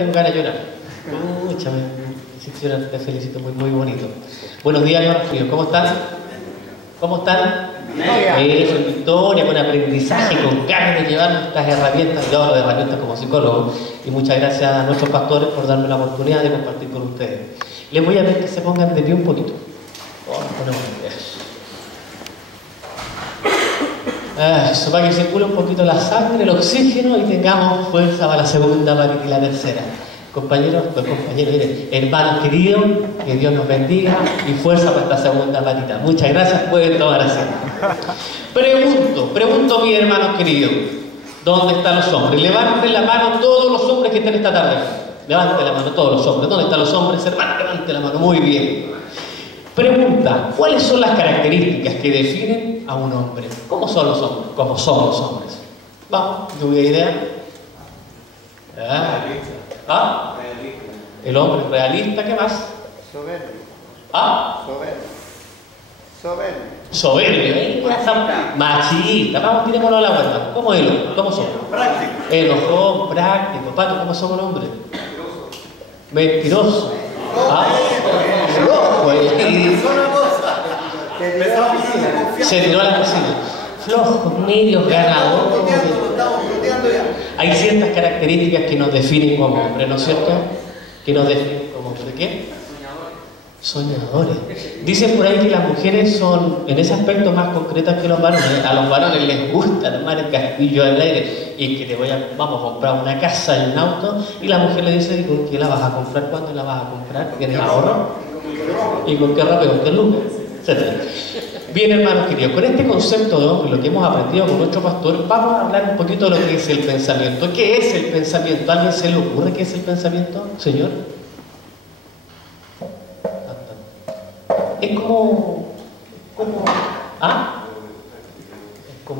Tengo ganas de llorar. Mucha, te felicito, muy bonito. Buenos días, hermanos míos. ¿Cómo están? ¿Cómo están? Eso, en victoria, con aprendizaje, con ganas de llevar estas herramientas. Yo hablo de herramientas como psicólogo. Y muchas gracias a nuestros pastores por darme la oportunidad de compartir con ustedes. Les voy a pedir que se pongan de pie un poquito. Eso, para que circule un poquito la sangre, el oxígeno y tengamos fuerza para la segunda parte y la tercera. Compañeros, miren, hermanos queridos, que Dios nos bendiga y fuerza para esta segunda patita. Muchas gracias, pueden tomar asiento. Pregunto a mis hermanos queridos, ¿dónde están los hombres? Levanten la mano todos los hombres que estén esta tarde. Levanten la mano todos los hombres. ¿Dónde están los hombres, hermanos? Levanten la mano, muy bien. Pregunta, ¿cuáles son las características que definen a un hombre? ¿Cómo son los hombres? ¿Cómo son los hombres? Vamos, ¿tuve idea? ¿Ah? El hombre realista, ¿qué más? Soberbio. ¿Ah? Soberbio. Machista. Vamos, tirémoslo a la vuelta. ¿Cómo es el hombre? ¿Cómo somos? Práctico. Enojón, práctico. Pato, ¿cómo somos los hombres? Mentiroso. ¿Ah? Flojo. Se tiró a la cocina. Flojos, medios, ganadores. Hay ciertas características que nos definen como hombres, ¿no es cierto? Que nos definen como hombres. ¿Qué? Soñadores. Dicen por ahí que las mujeres son en ese aspecto más concretas que los varones. A los varones les gusta armar el castillo del aire y que vamos a comprar una casa y un auto, y la mujer le dice: ¿y con qué la vas a comprar? ¿Cuándo la vas a comprar? ¿Tienes ahorro? ¿Y con qué ropa? ¿Con qué lucas? Etcétera. Bien, hermanos queridos, con este concepto de hombre, lo que hemos aprendido con nuestro pastor, vamos a hablar un poquito de lo que es el pensamiento. ¿Qué es el pensamiento? ¿A alguien se le ocurre qué es el pensamiento, señor? Es como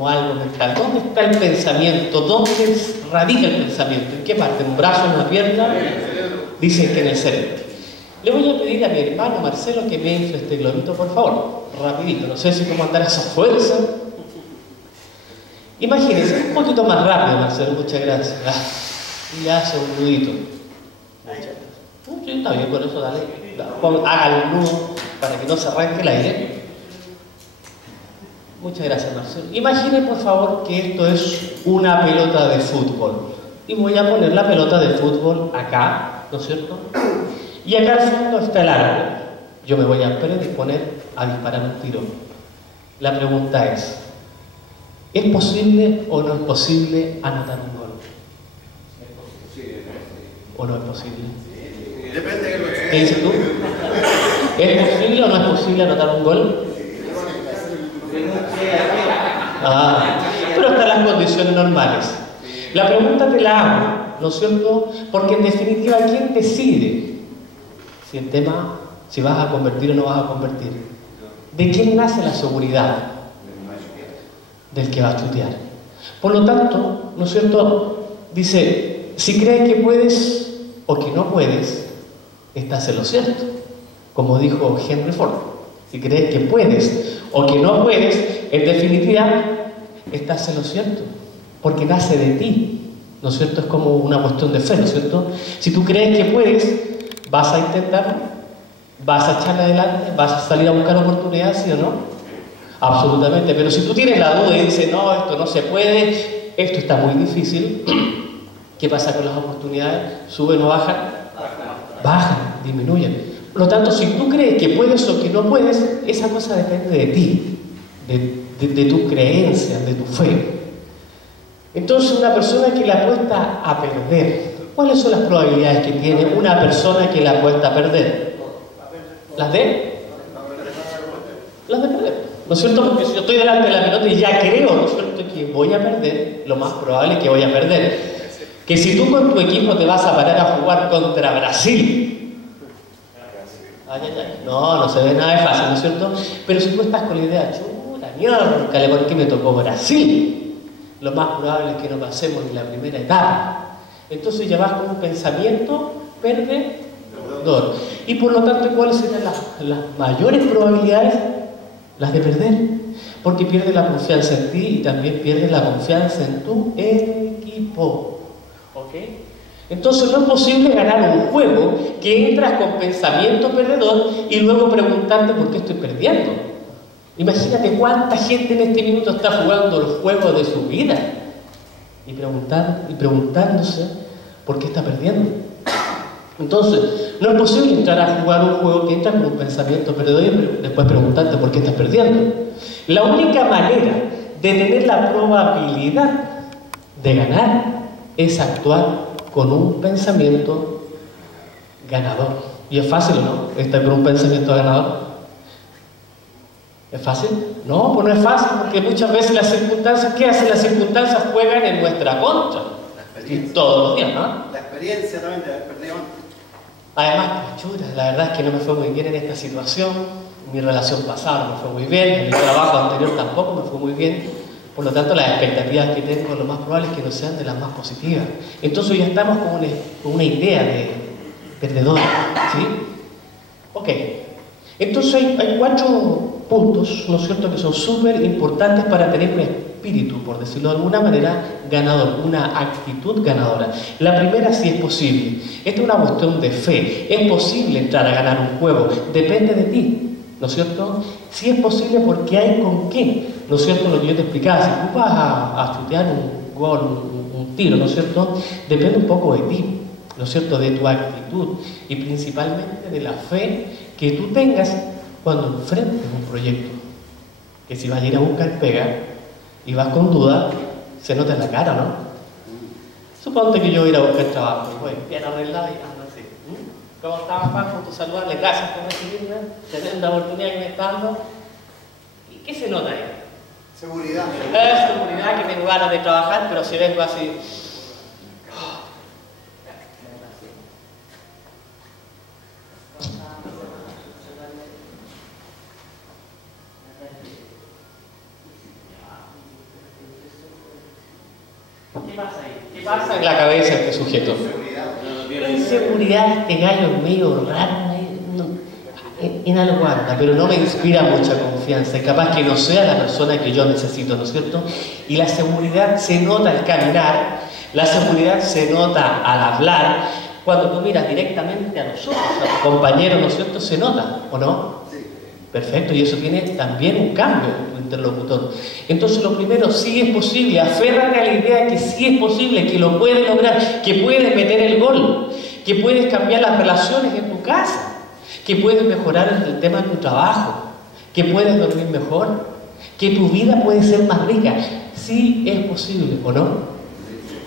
algo mental. ¿Dónde está el pensamiento? ¿Dónde radica el pensamiento? ¿En qué parte? ¿En un brazo, en una pierna? Dicen que en el cerebro. Le voy a pedir a mi hermano Marcelo que me infle este globito, por favor. Rapidito, no sé si cómo andar esa fuerza. Imagínense, un poquito más rápido, Marcelo, muchas gracias. Y hace un nudito. Sí, está bien, con eso dale. Haga el nudo para que no se arranque el aire. Muchas gracias, Marcelo. Imaginen, por favor, que esto es una pelota de fútbol. Y voy a poner la pelota de fútbol acá, ¿no es cierto? Y acá al fondo está el árbol. Yo me voy a predisponer a disparar un tiro. La pregunta es posible o no es posible anotar un gol? ¿O no es posible? Depende de lo que ¿Qué dices tú? ¿Es posible o no es posible anotar un gol? Pero están las condiciones normales. La pregunta te la hago, ¿no es cierto? Porque en definitiva, ¿quién decide si el tema, si vas a convertir o no vas a convertir? ¿De quién nace la seguridad? Del que va a chutear. Por lo tanto, ¿no es cierto? Dice, si crees que puedes o que no puedes, estás en lo cierto. Como dijo Henry Ford, si crees que puedes o que no puedes, en definitiva, estás en lo cierto. Porque nace de ti, ¿no es cierto? Es como una cuestión de fe, ¿no es cierto? Si tú crees que puedes, vas a intentarlo, vas a echarle adelante, vas a salir a buscar oportunidades, ¿sí o no? Absolutamente. Pero si tú tienes la duda y dices, no, esto no se puede, esto está muy difícil, ¿qué pasa con las oportunidades? ¿Suben o bajan? Bajan, disminuyen. Por lo tanto, si tú crees que puedes o que no puedes, esa cosa depende de ti, de tu creencia, de tu fe. Entonces, una persona que le apuesta a perder, ¿cuáles son las probabilidades que tiene una persona que le apuesta a perder? ¿Las de? Las de perder, ¿no es cierto? Porque si yo estoy delante de la pelota y ya creo, ¿no es cierto?, que voy a perder, lo más probable es que voy a perder. Que si tú con tu equipo te vas a parar a jugar contra Brasil, no se ve nada de fácil, ¿no es cierto? Pero si tú estás con la idea, chuta, mierda, ¿por qué me tocó Brasil? Lo más probable es que no pasemos en la primera etapa. Entonces ya vas con un pensamiento perdedor. Y por lo tanto, ¿cuáles serían las mayores probabilidades? Las de perder. Porque pierdes la confianza en ti y también pierdes la confianza en tu equipo. ¿Ok? Entonces no es posible ganar un juego que entras con pensamiento perdedor y luego preguntarte por qué estoy perdiendo. Imagínate cuánta gente en este minuto está jugando el juego de su vida y preguntándose por qué está perdiendo. Entonces, no es posible entrar a jugar un juego que entra con un pensamiento perdedor y después preguntarte por qué estás perdiendo. La única manera de tener la probabilidad de ganar es actuar con un pensamiento ganador. ¿Y es fácil o no? ¿Estar con un pensamiento ganador? ¿Es fácil? No, pues no es fácil, porque muchas veces las circunstancias, ¿qué hacen? Las circunstancias juegan en nuestra contra. Y todos los días, ¿no? La experiencia también de haber perdido antes. Además, chuta, la verdad es que no me fue muy bien en esta situación. Mi relación pasada no me fue muy bien, en mi trabajo anterior tampoco me fue muy bien. Por lo tanto, las expectativas que tengo lo más probable es que no sean de las más positivas. Entonces ya estamos con una idea de perdedor, ¿sí? Ok. Entonces hay 4 puntos, ¿no es cierto?, que son súper importantes para tener un espíritu, por decirlo de alguna manera, ganador, una actitud ganadora. La primera, si es posible. Esta es una cuestión de fe. Es posible entrar a ganar un juego, depende de ti, ¿no es cierto? Si es posible porque hay con qué, ¿no es cierto? Lo que yo te explicaba, si tú vas a chutear un gol, un tiro, ¿no es cierto? Depende un poco de ti, ¿no es cierto?, de tu actitud y principalmente de la fe que tú tengas cuando enfrentes un proyecto. Que si vas a ir a buscar pega y vas con duda, se nota en la cara, ¿no? Suponte que yo voy a ir a buscar trabajo, pues bien arreglado y ando así. ¿Cómo estás, Juan? Gusto saludarle, gracias por recibirme, tener la oportunidad que me está dando. ¿Y qué se nota ahí? Seguridad. Seguridad, que tengo ganas de trabajar, pero si vengo así. ¿Qué pasa ahí? ¿Qué pasa en la cabeza de este sujeto? Inseguridad, este gallo es medio raro, en algo anda, pero no me inspira mucha confianza. Es capaz que no sea la persona que yo necesito, ¿no es cierto? Y la seguridad se nota al caminar, la seguridad se nota al hablar. Cuando tú miras directamente a los ojos, a tu compañero, ¿no es cierto? Se nota, ¿o no? Perfecto, y eso tiene también un cambio en tu interlocutor. Entonces lo primero, sí es posible, aférrate a la idea de que sí es posible, que lo puedes lograr, que puedes meter el gol, que puedes cambiar las relaciones en tu casa, que puedes mejorar el tema de tu trabajo, que puedes dormir mejor, que tu vida puede ser más rica. Sí es posible, ¿o no?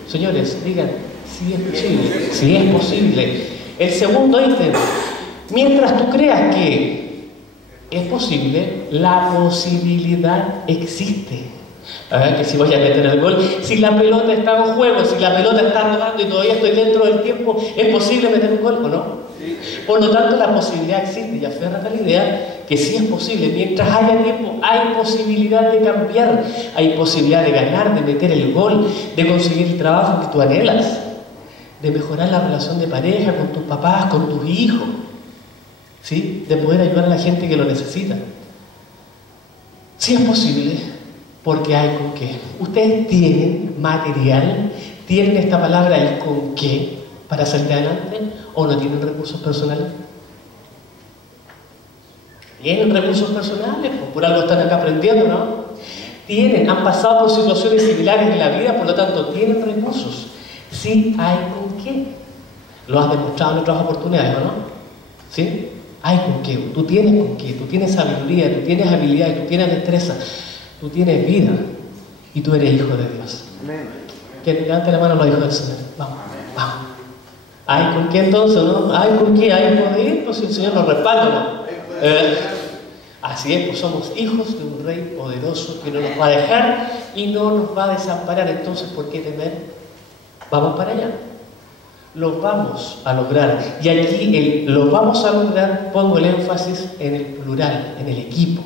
Señores, digan, sí es posible, sí es posible. El segundo ítem, mientras tú creas que es posible, la posibilidad existe. Que si voy a meter el gol, si la pelota está en juego, si la pelota está rodando y todavía estoy dentro del tiempo, ¿es posible meter un gol o no? Sí. Por lo tanto, la posibilidad existe y aférrate a la idea que sí es posible. Mientras haya tiempo, hay posibilidad de cambiar, hay posibilidad de ganar, de meter el gol, de conseguir el trabajo que tú anhelas, de mejorar la relación de pareja con tus papás, con tus hijos, ¿sí? De poder ayudar a la gente que lo necesita. Sí es posible, porque hay con qué. Ustedes tienen material, tienen esta palabra, el con qué, para salir adelante, o no tienen recursos personales. Tienen recursos personales, pues por algo están acá aprendiendo, ¿no? Tienen, han pasado por situaciones similares en la vida, por lo tanto tienen recursos. Sí hay con qué. Lo has demostrado en otras oportunidades, ¿o no? ¿Sí? Hay con qué, tú tienes con qué, tú tienes sabiduría, tú tienes habilidad, tú tienes destreza, tú tienes vida y tú eres hijo de Dios. Amén. Que levante la mano los hijos del Señor. Vamos, vamos. ¿Hay con qué entonces, no? ¿Hay con qué? ¿Hay poder? Pues si el Señor nos respalda, ¿no? Así es, pues somos hijos de un Rey poderoso que no nos va a dejar y no nos va a desamparar. Entonces, ¿por qué temer? Vamos para allá. Lo vamos a lograr. Y aquí lo vamos a lograr, pongo el énfasis en el plural, en el equipo.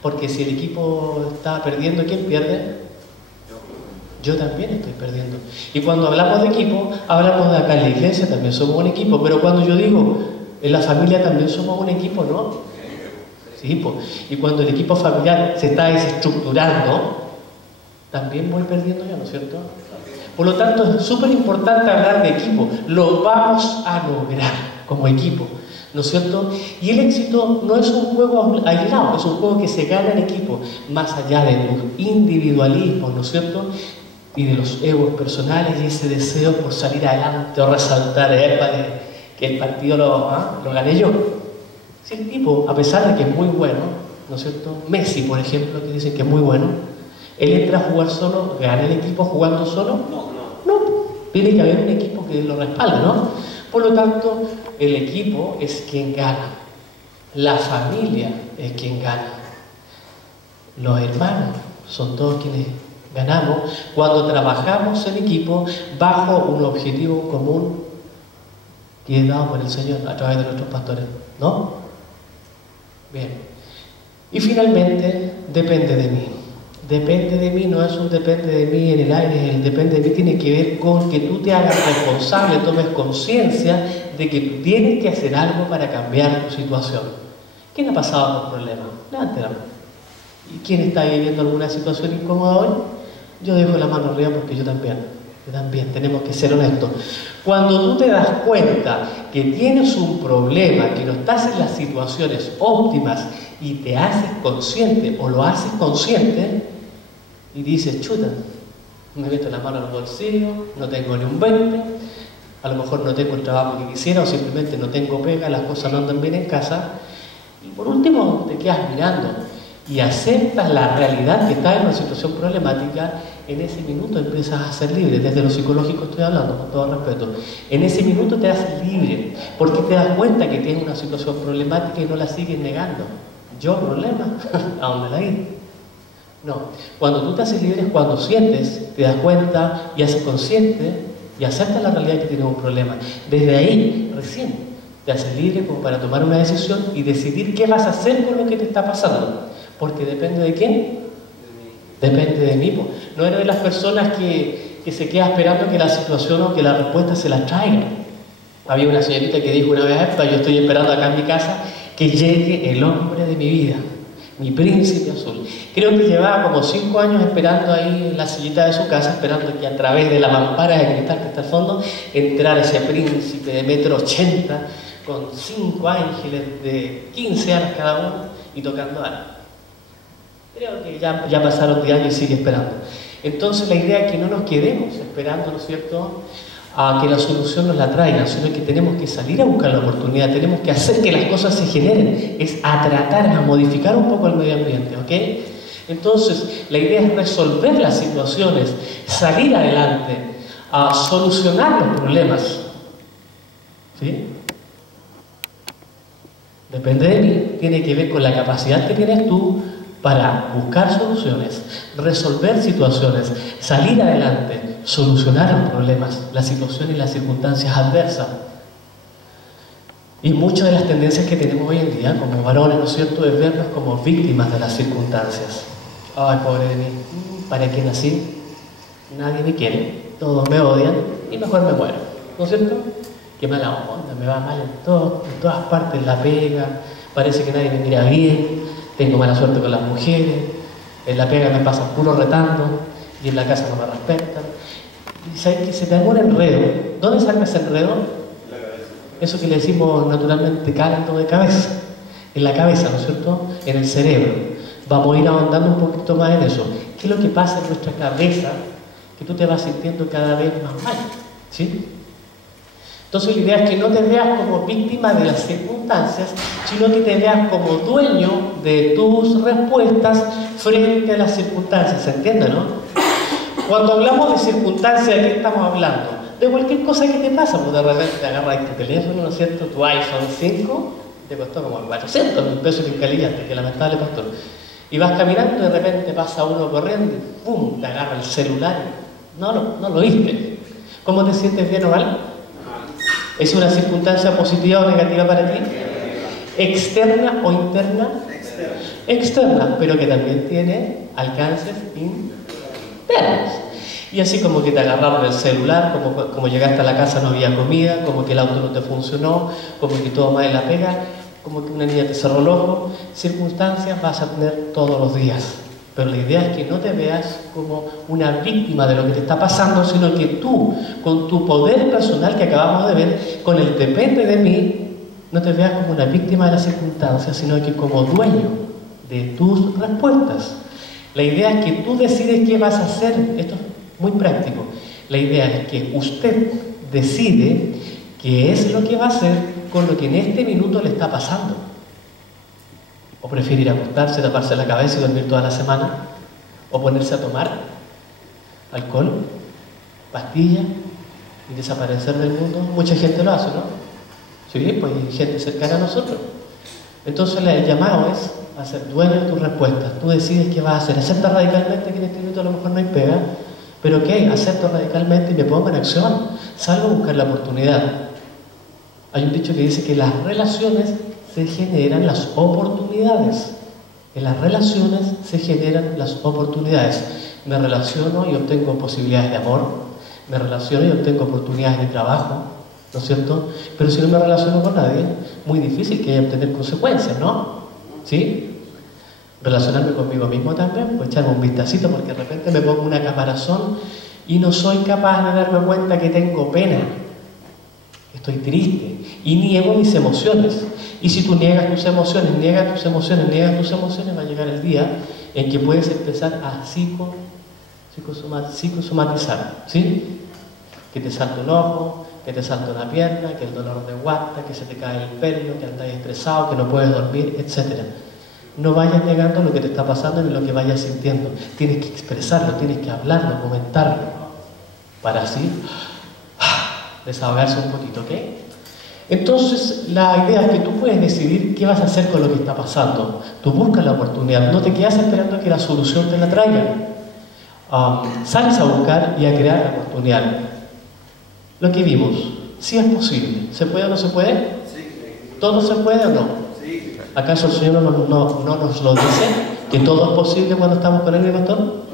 Porque si el equipo está perdiendo, ¿quién pierde? Yo también estoy perdiendo. Y cuando hablamos de equipo, hablamos de acá en la iglesia, también somos un equipo. Pero cuando yo digo, en la familia también somos un equipo, ¿no? Sí, pues. Y cuando el equipo familiar se está desestructurando, también voy perdiendo yo, ¿no es cierto? Por lo tanto, es súper importante hablar de equipo. Lo vamos a lograr como equipo, ¿no es cierto? Y el éxito no es un juego aislado, es un juego que se gana en equipo, más allá de los individualismos, ¿no es cierto? Y de los egos personales y ese deseo por salir adelante o resaltar, que el partido lo gané yo. Si el tipo, a pesar de que es muy bueno, ¿no es cierto? Messi, por ejemplo, que dicen que es muy bueno, él entra a jugar solo, ¿gana el equipo jugando solo? No. Tiene que haber un equipo que lo respalde, ¿no? Por lo tanto, el equipo es quien gana. La familia es quien gana. Los hermanos son todos quienes ganamos cuando trabajamos en equipo bajo un objetivo común que es dado por el Señor a través de nuestros pastores, ¿no? Bien. Y finalmente, depende de mí. Depende de mí, no es un depende de mí en el aire, el depende de mí tiene que ver con que tú te hagas responsable, tomes conciencia de que tú tienes que hacer algo para cambiar tu situación. ¿Quién ha pasado por problemas? Levante la mano. ¿Y quién está viviendo alguna situación incómoda hoy? Yo dejo la mano arriba porque yo también, tenemos que ser honestos. Cuando tú te das cuenta que tienes un problema, que no estás en las situaciones óptimas y te haces consciente o lo haces consciente y dices, chuta, me meto la mano en el bolsillo, no tengo ni un 20, a lo mejor no tengo el trabajo que quisiera o simplemente no tengo pega, las cosas no andan bien en casa y por último te quedas mirando y aceptas la realidad que está en una situación problemática. En ese minuto empiezas a ser libre, desde lo psicológico estoy hablando, con todo respeto. En ese minuto te haces libre, porque te das cuenta que tienes una situación problemática y no la sigues negando. ¿Yo problema? ¿A dónde la ir? No. Cuando tú te haces libre es cuando sientes, te das cuenta y haces consciente y aceptas la realidad que tienes un problema. Desde ahí, recién, te haces libre como para tomar una decisión y decidir qué vas a hacer con lo que te está pasando. Porque depende de quién. Depende de mí. No eres de las personas que se queda esperando que la situación o que la respuesta se la traiga. Había una señorita que dijo una vez, yo estoy esperando acá en mi casa que llegue el hombre de mi vida, mi príncipe azul. Creo que llevaba como 5 años esperando ahí en la sillita de su casa, esperando que a través de la mampara de cristal que está al fondo, entrara ese príncipe de 1,80 m, con 5 ángeles de 15 años cada uno y tocando algo. Creo que ya pasaron 10 años y sigue esperando. Entonces la idea es que no nos quedemos esperando, ¿no es cierto?, a que la solución nos la traigan, sino que tenemos que salir a buscar la oportunidad, tenemos que hacer que las cosas se generen, es a tratar, a modificar un poco el medio ambiente, ¿ok? Entonces la idea es resolver las situaciones, salir adelante, a solucionar los problemas, ¿sí? Depende de mí, tiene que ver con la capacidad que tienes tú para buscar soluciones, resolver situaciones, salir adelante, solucionar los problemas, las situaciones y las circunstancias adversas. Y muchas de las tendencias que tenemos hoy en día como varones, ¿no es cierto?, es vernos como víctimas de las circunstancias. Ay, pobre de mí, ¿para qué nací? Nadie me quiere, todos me odian y mejor me muero, ¿no es cierto? Qué mala onda, me va mal en todas partes, la pega, parece que nadie me mira bien. Tengo mala suerte con las mujeres, en la pega me pasan puro retando y en la casa no me respetan. Y sabes que se te haga un enredo. ¿Dónde saca ese enredo? La cabeza. Eso que le decimos naturalmente caldo de cabeza. En la cabeza, ¿no es cierto? En el cerebro. Vamos a ir ahondando un poquito más en eso. ¿Qué es lo que pasa en nuestra cabeza? Que tú te vas sintiendo cada vez más mal, ¿sí? Entonces la idea es que no te veas como víctima de las circunstancias, sino que te veas como dueño de tus respuestas frente a las circunstancias, ¿se entiende, no? Cuando hablamos de circunstancias, ¿de qué estamos hablando? De cualquier cosa que te pasa, pues de repente te agarras tu teléfono, ¿no es cierto? Tu iPhone 5, te costó como 400.000 pesos en Calillante, que lamentable pastor. Y vas caminando y de repente pasa uno corriendo y ¡pum!, te agarra el celular. No lo viste. ¿Cómo te sientes, bien o mal? ¿Es una circunstancia positiva o negativa para ti? ¿Externa o interna? Externa. Externa, pero que también tiene alcances internos. Y así como que te agarraron el celular, como llegaste a la casa no había comida, como que el auto no te funcionó, como que todo mal en la pega, como que una niña te cerró el ojo. Circunstancias vas a tener todos los días. Pero la idea es que no te veas como una víctima de lo que te está pasando, sino que tú, con tu poder personal que acabamos de ver, con el depende de mí, no te veas como una víctima de las circunstancias, sino que como dueño de tus respuestas. La idea es que tú decides qué vas a hacer. Esto es muy práctico. La idea es que usted decide qué es lo que va a hacer con lo que en este minuto le está pasando. O prefiere ir a acostarse, taparse la cabeza y dormir toda la semana. O ponerse a tomar alcohol, pastillas y desaparecer del mundo. Mucha gente lo hace, ¿no? Sí, pues hay gente cercana a nosotros. Entonces el llamado es a ser dueño de tus respuestas. Tú decides qué vas a hacer. Acepta radicalmente que en este minuto a lo mejor no hay pega, pero ok, acepto radicalmente y me pongo en acción. Salgo a buscar la oportunidad. Hay un dicho que dice que las relaciones se generan las oportunidades. En las relaciones se generan las oportunidades. Me relaciono y obtengo posibilidades de amor. Me relaciono y obtengo oportunidades de trabajo, ¿no es cierto? Pero si no me relaciono con nadie, muy difícil que haya que tener consecuencias, ¿no? ¿Sí? Relacionarme conmigo mismo también, pues echarme un vistacito, porque de repente me pongo una caparazón y no soy capaz de darme cuenta que tengo pena, que estoy triste, y niego mis emociones. Y si tú niegas tus emociones, va a llegar el día en que puedes empezar a psicosomatizar, ¿sí? Que te salta un ojo, que te salta una pierna, que el dolor de guata, que se te cae el pelo, que andas estresado, que no puedes dormir, etc. No vayas negando lo que te está pasando ni lo que vayas sintiendo. Tienes que expresarlo, tienes que hablarlo, comentarlo, para así desahogarse un poquito, ¿ok? Entonces, la idea es que tú puedes decidir qué vas a hacer con lo que está pasando. Tú buscas la oportunidad, no te quedas esperando que la solución te la traigan. Sales a buscar y a crear la oportunidad. Lo que vimos, si es posible. ¿Se puede o no se puede? Sí. ¿Todo se puede o no? Sí. ¿Acaso el Señor no nos lo dice? ¿Que todo es posible cuando estamos con Él, mi pastor?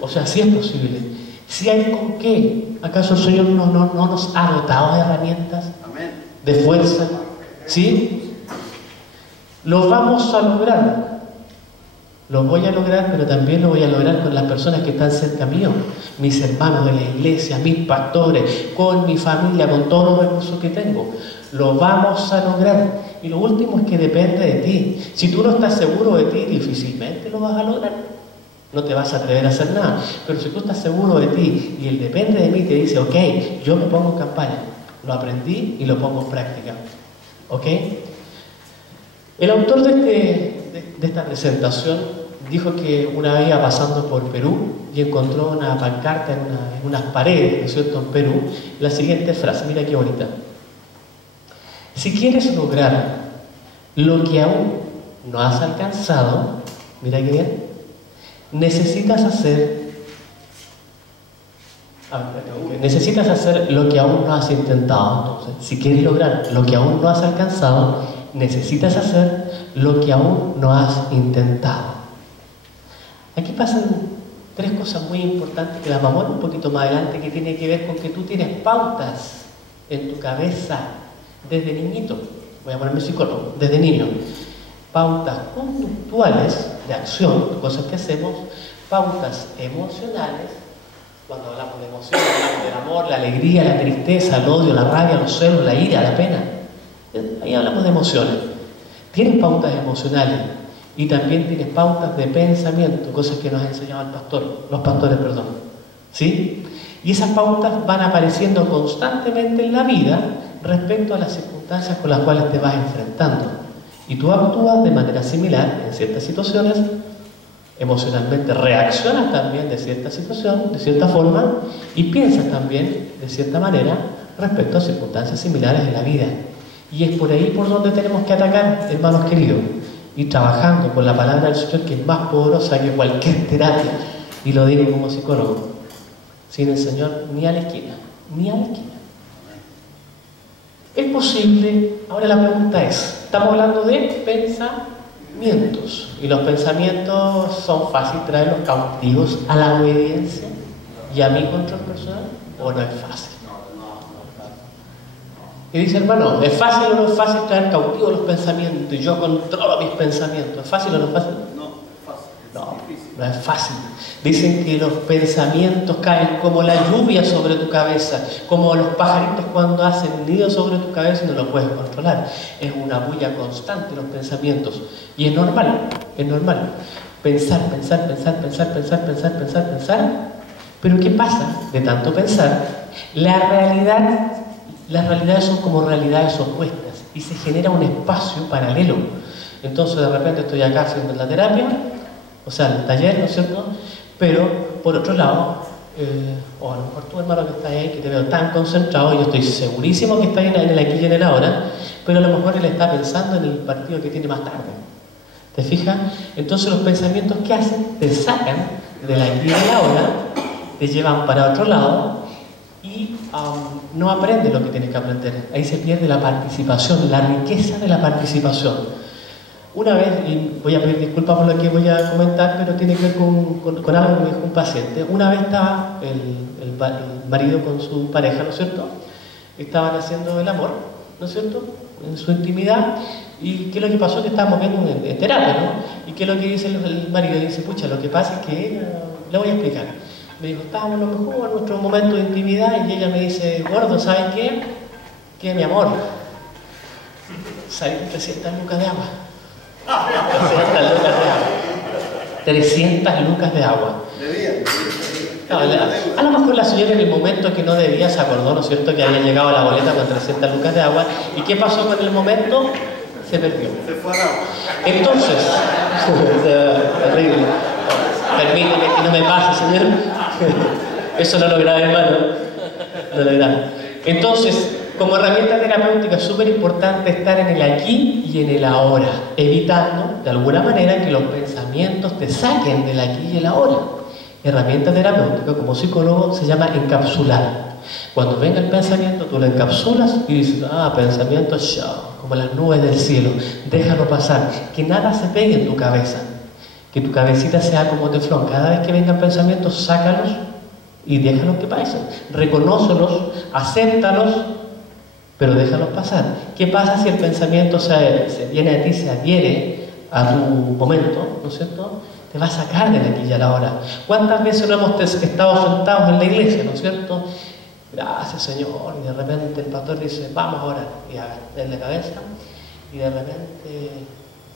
O sea, sí es posible. Si hay con qué, ¿acaso el Señor no nos ha dotado de herramientas? Amén. De fuerza? ¿Sí? Lo vamos a lograr. Lo voy a lograr, pero también lo voy a lograr con las personas que están cerca mío, mis hermanos de la iglesia, mis pastores, con mi familia, con todos los recursos que tengo. Lo vamos a lograr. Y lo último es que depende de ti. Si tú no estás seguro de ti, difícilmente lo vas a lograr. No te vas a atrever a hacer nada. Pero si tú estás seguro de ti y el depende de mí te dice, ok, yo me pongo en campaña, lo aprendí y lo pongo en práctica. ¿Ok? El autor de esta presentación dijo que una vez iba pasando por Perú y encontró una pancarta en unas paredes, ¿no es cierto?, en Perú, la siguiente frase, mira qué bonita. Si quieres lograr lo que aún no has alcanzado, mira qué bien, necesitas hacer lo que aún no has intentado. Entonces, si quieres lograr lo que aún no has alcanzado, necesitas hacer lo que aún no has intentado. Aquí pasan tres cosas muy importantes que las vamos a ver un poquito más adelante, que tiene que ver con que tú tienes pautas en tu cabeza desde niñito. Voy a ponerme psicólogo, desde niño. Pautas conductuales de acción, cosas que hacemos, pautas emocionales. Cuando hablamos de emociones, hablamos del amor, la alegría, la tristeza, el odio, la rabia, los celos, la ira, la pena. Ahí hablamos de emociones. Tienes pautas emocionales y también tienes pautas de pensamiento, cosas que nos ha enseñado los pastores, perdón. ¿Sí? Y esas pautas van apareciendo constantemente en la vida respecto a las circunstancias con las cuales te vas enfrentando. Y tú actúas de manera similar en ciertas situaciones, emocionalmente reaccionas también de cierta situación, de cierta forma, y piensas también de cierta manera respecto a circunstancias similares en la vida. Y es por ahí por donde tenemos que atacar, hermanos queridos, y trabajando con la palabra del Señor, que es más poderosa que cualquier terapia, y lo digo como psicólogo, sin el Señor ni a la esquina, ni a la esquina. ¿Es posible? Ahora la pregunta es, estamos hablando de pensamientos, y los pensamientos son fáciles traerlos cautivos a la obediencia y a mi control personal, ¿o no es fácil? Y dice, hermano, ¿es fácil o no es fácil traer cautivos los pensamientos? Y yo controlo mis pensamientos. ¿Es fácil o no es fácil? No, es fácil. No. Es difícil. no es fácil. Dicen que los pensamientos caen como la lluvia sobre tu cabeza, como los pajaritos cuando hacen nido sobre tu cabeza y no lo puedes controlar. Es una bulla constante los pensamientos. Y es normal, es normal. Pensar. Pero ¿qué pasa de tanto pensar? Las realidades son como realidades opuestas y se genera un espacio paralelo. Entonces de repente estoy acá haciendo la terapia, o sea, el taller, ¿no es cierto? Pero por otro lado, o a lo mejor tú, hermano, que estás ahí, que te veo tan concentrado, yo estoy segurísimo que estás en el aquí y en el ahora, pero a lo mejor él está pensando en el partido que tiene más tarde. ¿Te fijas? Entonces los pensamientos que hacen te sacan del aquí y del ahora, te llevan para otro lado y no aprendes lo que tienes que aprender. Ahí se pierde la participación, la riqueza de la participación. Una vez, y voy a pedir disculpas por lo que voy a comentar, pero tiene que ver con algo que me dijo un paciente. Una vez estaba el marido con su pareja, ¿no es cierto? Estaban haciendo el amor, ¿no es cierto? En su intimidad. ¿Y qué es lo que pasó? Que estábamos viendo en terapia, ¿no? ¿Y qué es lo que dice el marido? Dice, pucha, lo que pasa es que ella, le voy a explicar. Me dijo, estábamos a lo mejor en nuestro momento de intimidad y ella me dice, gordo, ¿sabes qué? ¿Qué, mi amor? ¿Sabes? 300 lucas de agua. 300 lucas de agua. 300 lucas de agua. No, a lo mejor la señora en el momento que no debía se acordó, ¿no es cierto?, que había llegado la boleta con 300 lucas de agua. ¿Y qué pasó con el momento? Se perdió. Se fue al agua. Entonces, terrible. Permíteme que no me pase, señor. Eso no lo grabé, hermano. No lo grabé. Entonces, como herramienta terapéutica es súper importante estar en el aquí y en el ahora, evitando de alguna manera que los pensamientos te saquen del aquí y el ahora. Herramienta terapéutica como psicólogo se llama encapsular. Cuando venga el pensamiento, tú lo encapsulas y dices, pensamiento, chao, como las nubes del cielo, déjalo pasar, que nada se pegue en tu cabeza, que tu cabecita sea como teflón. Cada vez que vengan pensamientos, sácalos y déjalos que pasen, reconócelos, acéptalos, pero déjalos pasar. ¿Qué pasa si el pensamiento se viene a ti, se adhiere a tu momento, ¿no es cierto? Te va a sacar de aquí y a la hora. ¿Cuántas veces no hemos estado sentados en la iglesia, ¿no es cierto? Gracias, Señor. Y de repente el pastor dice, vamos ahora. Y a ver, la cabeza. Y de repente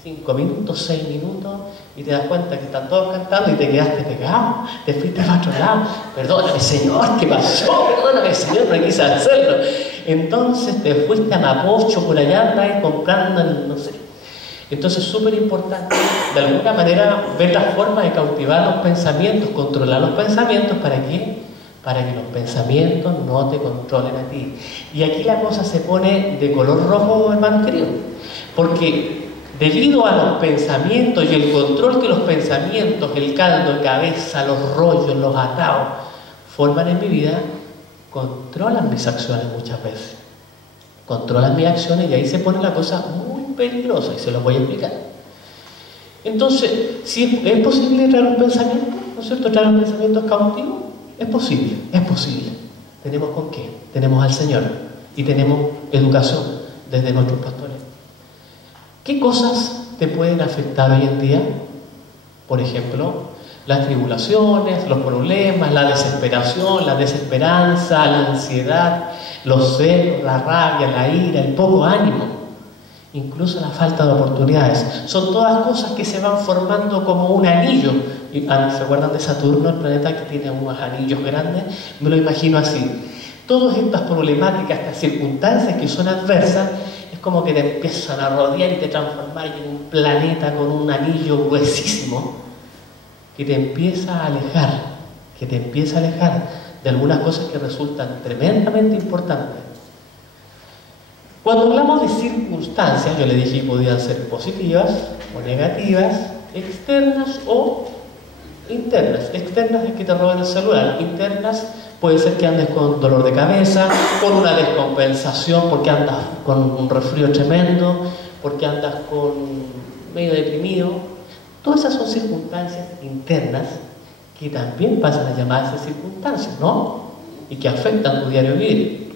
5 minutos, 6 minutos, y te das cuenta que están todos cantando y te quedaste pegado. Te fuiste para otro lado. Perdóname, Señor, ¿qué pasó? Perdóname, Señor, no quise hacerlo. Entonces te fuiste a Mapocho por allá, andas comprando, no sé. Entonces es súper importante, de alguna manera, ver la forma de cautivar los pensamientos, controlar los pensamientos. ¿Para qué? Para que los pensamientos no te controlen a ti. Y aquí la cosa se pone de color rojo, hermanos queridos, porque debido a los pensamientos y el control que los pensamientos, el caldo de cabeza, los rollos, los atados forman en mi vida, controlan mis acciones muchas veces. Controlan mis acciones y ahí se pone la cosa muy peligrosa y se los voy a explicar. Entonces, si es posible traer un pensamiento, ¿no es cierto?, traer un pensamiento cautivo, es posible. ¿Tenemos con qué? Tenemos al Señor y tenemos educación desde nuestros pastores. ¿Qué cosas te pueden afectar hoy en día? Por ejemplo, las tribulaciones, los problemas, la desesperación, la desesperanza, la ansiedad, los celos, la rabia, la ira, el poco ánimo, incluso la falta de oportunidades. Son todas cosas que se van formando como un anillo. ¿Se acuerdan de Saturno, el planeta que tiene unos anillos grandes? Me lo imagino así. Todas estas problemáticas, estas circunstancias que son adversas, es como que te empiezan a rodear y te transforman en un planeta con un anillo gruesísimo que te empieza a alejar, de algunas cosas que resultan tremendamente importantes. Cuando hablamos de circunstancias, yo le dije que podían ser positivas o negativas, externas o internas. Externas es que te roben el celular. Internas puede ser que andes con dolor de cabeza, con una descompensación porque andas con un resfrío tremendo, porque andas con medio deprimido. Todas esas son circunstancias internas que también pasan a llamarse circunstancias, ¿no? Y que afectan tu diario vivir.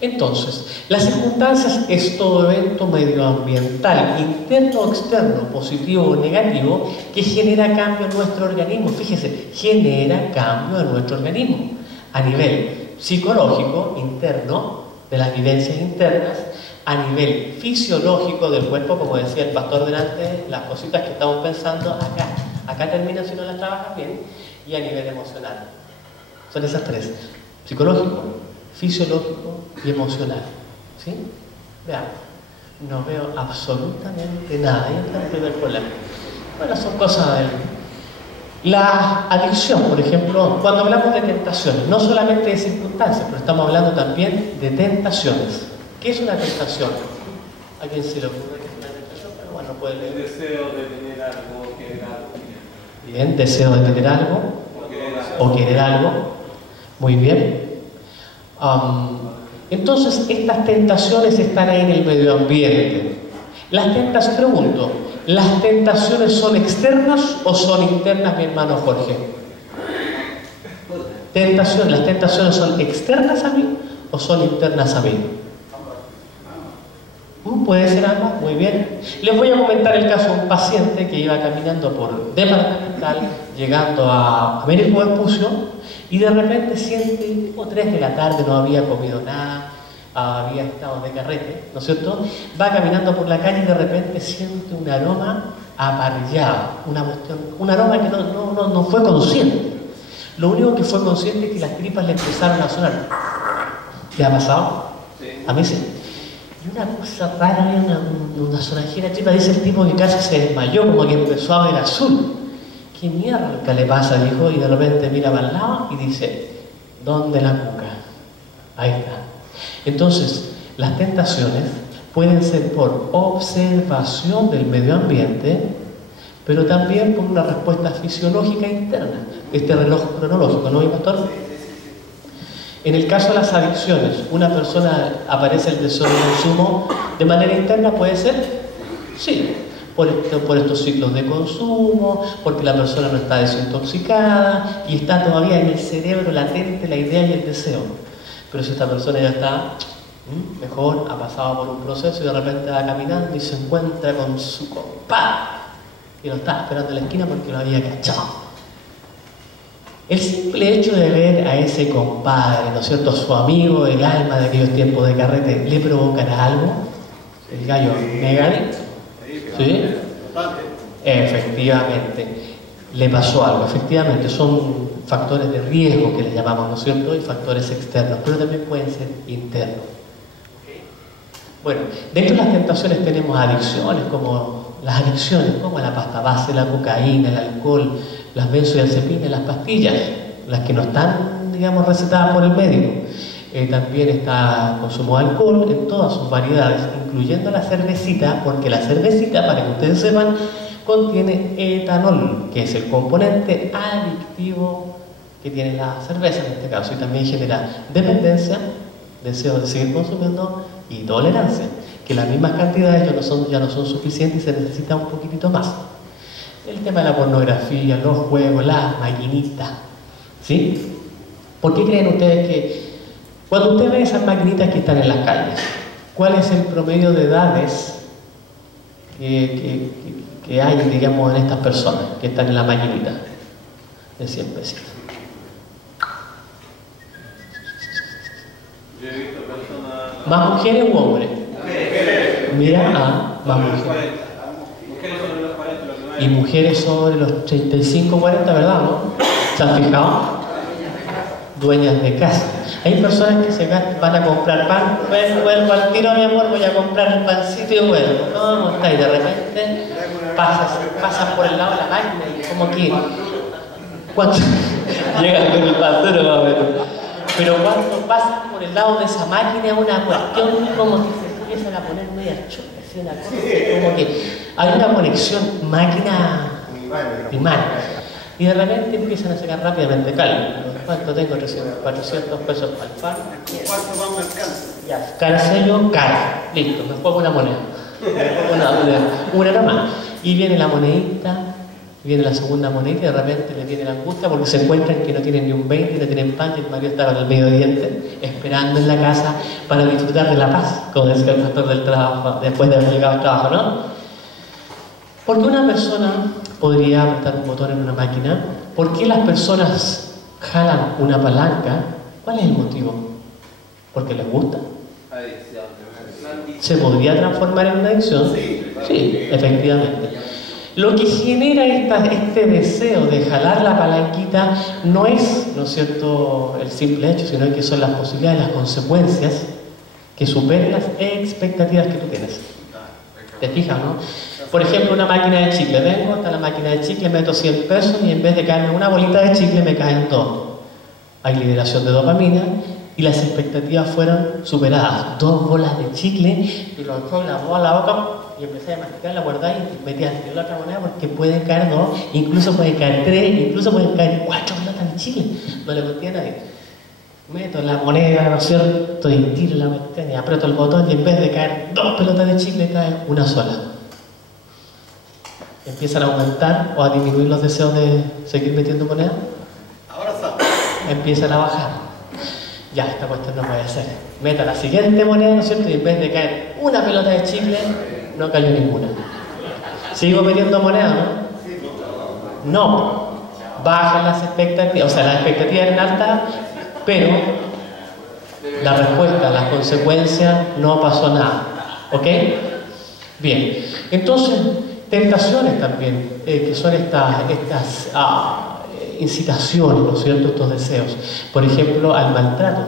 Entonces, las circunstancias es todo evento medioambiental, interno o externo, positivo o negativo, que genera cambio en nuestro organismo. Fíjese, genera cambio en nuestro organismo a nivel psicológico, interno, de las vivencias internas, a nivel fisiológico del cuerpo, como decía el pastor delante, las cositas que estamos pensando acá terminan si no las trabajas bien, y a nivel emocional. Son esas tres: psicológico, fisiológico y emocional. ¿Sí? Veamos. No veo absolutamente nada. Ahí está el primer problema. Bueno, son cosas del... La adicción, por ejemplo, cuando hablamos de tentaciones, no solamente de circunstancias, pero estamos hablando también de tentaciones. ¿Qué es una tentación? ¿A quién se le ocurre que es una tentación? Pero bueno, puede leer. El deseo de tener algo, querer algo. Bien, deseo de tener algo o querer algo. Muy bien. Entonces, estas tentaciones están ahí en el medio ambiente. Las tentaciones, pregunto, ¿las tentaciones son externas o son internas, mi hermano Jorge? ¿Las tentaciones son externas a mí o son internas a mí? Puede ser ambas, muy bien. Les voy a comentar el caso de un paciente que iba caminando por Departamental, llegando a Américo Vespucio, y de repente siente, tipo 3 de la tarde, no había comido nada, había estado de carrete, ¿no es cierto? Va caminando por la calle y de repente siente un aroma aparrillado, un aroma que no fue consciente. Lo único que fue consciente es que las tripas le empezaron a sonar. ¿Te ha pasado? Sí. A mí sí. Y una cosa rara, había una sonajera tripa, dice el tipo que casi se desmayó, como que empezó a ver azul. ¿Qué mierda le pasa? Dijo, y de repente mira para el lado y dice, ¿dónde la cuca? Ahí está. Entonces, las tentaciones pueden ser por observación del medio ambiente, pero también por una respuesta fisiológica interna. Este reloj cronológico, ¿no, mi pastor? En el caso de las adicciones, una persona aparece el deseo de consumo de manera interna, ¿puede ser? Sí, por estos ciclos de consumo, porque la persona no está desintoxicada y está todavía en el cerebro latente la idea y el deseo. Pero si esta persona ya está mejor, ha pasado por un proceso y de repente va caminando y se encuentra con su compadre y lo está esperando en la esquina porque lo había cachado. El simple hecho de ver a ese compadre, ¿no es cierto?, su amigo, el alma de aquellos tiempos de carrete, ¿le provocará algo? El gallo negadito. ¿Sí? Efectivamente. Le pasó algo. Efectivamente, son factores de riesgo que le llamamos, ¿no es cierto?, y factores externos, pero también pueden ser internos. Bueno, dentro de las tentaciones tenemos adicciones, como las adicciones, como la pasta base, la cocaína, el alcohol, las benzodiazepinas, las pastillas, las que no están, digamos, recetadas por el médico. También está el consumo de alcohol en todas sus variedades, incluyendo la cervecita, porque la cervecita, para que ustedes sepan, contiene etanol, que es el componente adictivo que tiene la cerveza en este caso, y también genera dependencia, deseo de seguir consumiendo y tolerancia, que las mismas cantidades ya no son suficientes y se necesita un poquitito más. El tema de la pornografía, los juegos, las maquinitas, ¿sí? ¿Por qué creen ustedes que cuando usted ve esas maquinitas que están en las calles, cuál es el promedio de edades que hay, digamos, en estas personas que están en la maquinita? De 100 pesitos. Yo he visto personas... ¿Más mujeres u hombres? Mira, más mujeres. Mujeres sobre los 40, lo que más Y mujeres sobre los 35, 40, ¿verdad? ¿No? ¿Se han fijado? Dueñas de casa. Hay personas que se van a comprar pan, vuelvo al tiro, mi amor, voy a comprar el pancito y vuelvo. ¿Cómo está? Y de repente pasan por el lado de la máquina y como que... ¿Cuánto? Llegan con el pastor más o menos. Pero cuando pasan por el lado de esa máquina es una cuestión como que se empiezan a poner media chupa, así una cosa, como que hay una conexión máquina-imán. Y de repente empiezan a sacar rápidamente cálculo. ¿Cuánto tengo? 400 pesos para el pan. ¿Cuánto vamos al cáncer? Ya, carcello, cara. Listo, me juego una moneda. Una nomás. Y viene la monedita Viene la segunda moneda y de repente le viene la angustia porque se encuentran que no tienen ni un 20, no tienen pan y el marido está con el medio diente esperando en la casa para disfrutar de la paz, como decía el pastor del trabajo, después de haber llegado al trabajo, ¿no? ¿Por qué una persona podría apretar un botón en una máquina? ¿Por qué las personas jalan una palanca? ¿Cuál es el motivo? ¿Porque les gusta? ¿Se podría transformar en una adicción? Sí, efectivamente. Lo que genera este deseo de jalar la palanquita no es, ¿no es cierto?, el simple hecho, sino que son las posibilidades, las consecuencias que superen las expectativas que tú tienes. ¿Te fijas, no? Por ejemplo, una máquina de chicle. Vengo hasta la máquina de chicle, meto 100 pesos y en vez de caerme una bolita de chicle me caen dos. Hay liberación de dopamina y las expectativas fueron superadas. 2 bolas de chicle y lo echó la bola a la boca y empecé a masticar, la guardé y metí a la otra moneda porque pueden caer 2, incluso pueden caer 3, incluso pueden caer 4 pelotas de chicle. No le conté a nadie. Meto la moneda, ¿no es cierto? Y tiro la cuestión y aprieto el botón y en vez de caer 2 pelotas de chicle cae una sola. Empiezan a aumentar o a disminuir los deseos de seguir metiendo moneda. Ahora está. Empiezan a bajar. Ya, esta cuestión no puede ser. Meta la siguiente moneda, ¿no es cierto? Y en vez de caer una pelota de chicle, no cayó ninguna. ¿Sigo metiendo moneda, no? No. Bajan las expectativas, o sea, las expectativas eran altas, pero la respuesta, las consecuencias, no pasó nada. ¿Ok? Bien. Entonces, tentaciones también, que son estas incitaciones, ¿no es cierto?, estos deseos. Por ejemplo, al maltrato.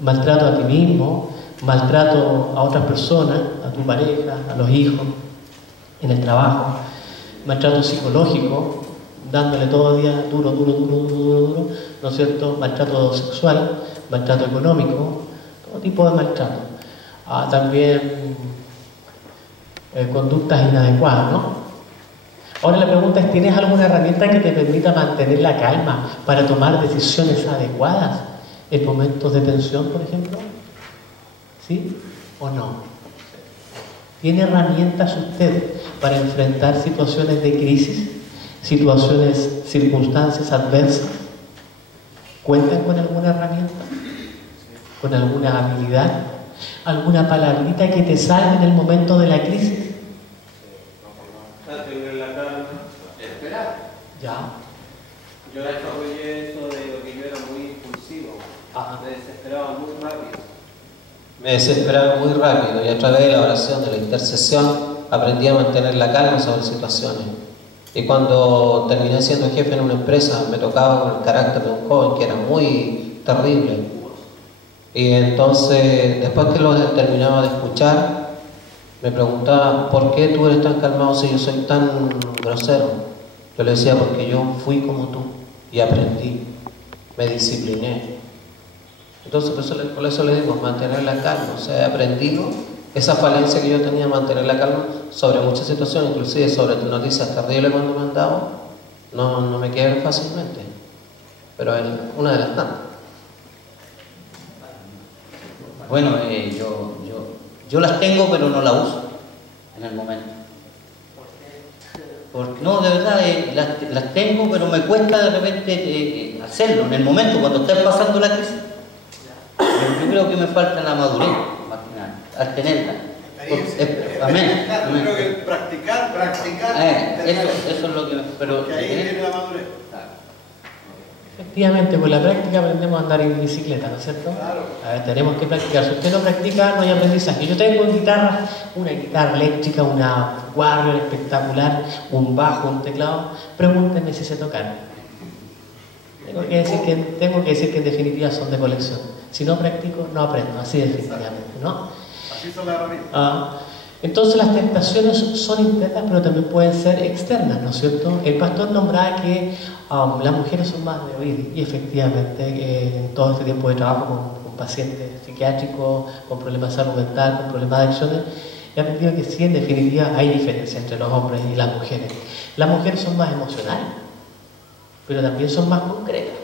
Maltrato a ti mismo, maltrato a otras personas, a tu pareja, a los hijos, en el trabajo. Maltrato psicológico, dándole todo el día duro, ¿no es cierto? Maltrato sexual, maltrato económico, todo tipo de maltrato. También conductas inadecuadas, ¿no? Ahora la pregunta es, ¿tienes alguna herramienta que te permita mantener la calma para tomar decisiones adecuadas en momentos de tensión, por ejemplo? ¿Sí o no? ¿Tiene herramientas usted para enfrentar situaciones de crisis, situaciones, circunstancias adversas? ¿Cuentan con alguna herramienta? ¿Con alguna habilidad? ¿Alguna palabrita que te salve en el momento de la crisis? Ya. Yo desarrollé eso de lo que yo era muy impulsivo. Ajá. Me desesperaba muy rápido. Me desesperaba muy rápido y a través de la oración, de la intercesión, aprendí a mantener la calma sobre situaciones. Y cuando terminé siendo jefe en una empresa, me tocaba con el carácter de un joven que era muy terrible. Y entonces, después que lo terminaba de escuchar, me preguntaba, ¿por qué tú eres tan calmado si yo soy tan grosero? Yo le decía, porque yo fui como tú y aprendí, me discipliné. Entonces, por eso le digo, mantener la calma. O sea, he aprendido esa falencia que yo tenía, mantener la calma sobre muchas situaciones, inclusive sobre noticias terribles cuando me han dado, no me quiebro fácilmente. Pero es una de las tantas. Bueno, yo las tengo, pero no las uso en el momento. Porque, no, de verdad, las tengo, pero me cuesta de repente hacerlo en el momento, cuando esté pasando la crisis. Yo creo que me falta la madurez, más que nada, al tenerla. Amén. Yo creo que practicar. Eso es lo que... Pero Que ahí viene la madurez. Efectivamente, con la práctica aprendemos a andar en bicicleta, ¿no es cierto? Claro. A ver, tenemos que practicar. Si usted no practica, no hay aprendizaje. Yo tengo una guitarra eléctrica, una Warrior espectacular, un bajo, un teclado. Pregúntenme si sé tocar. Tengo que decir que en definitiva son de colección. Si no practico, no aprendo. Así definitivamente, ¿no? Así son las herramientas. Entonces las tentaciones son internas, pero también pueden ser externas, ¿no es cierto? El pastor nombraba que las mujeres son más de oír, y efectivamente en todo este tiempo de trabajo con pacientes psiquiátricos, con problemas de salud mental, con problemas de adicciones, he aprendido que sí, en definitiva, hay diferencia entre los hombres y las mujeres. Las mujeres son más emocionales, pero también son más concretas,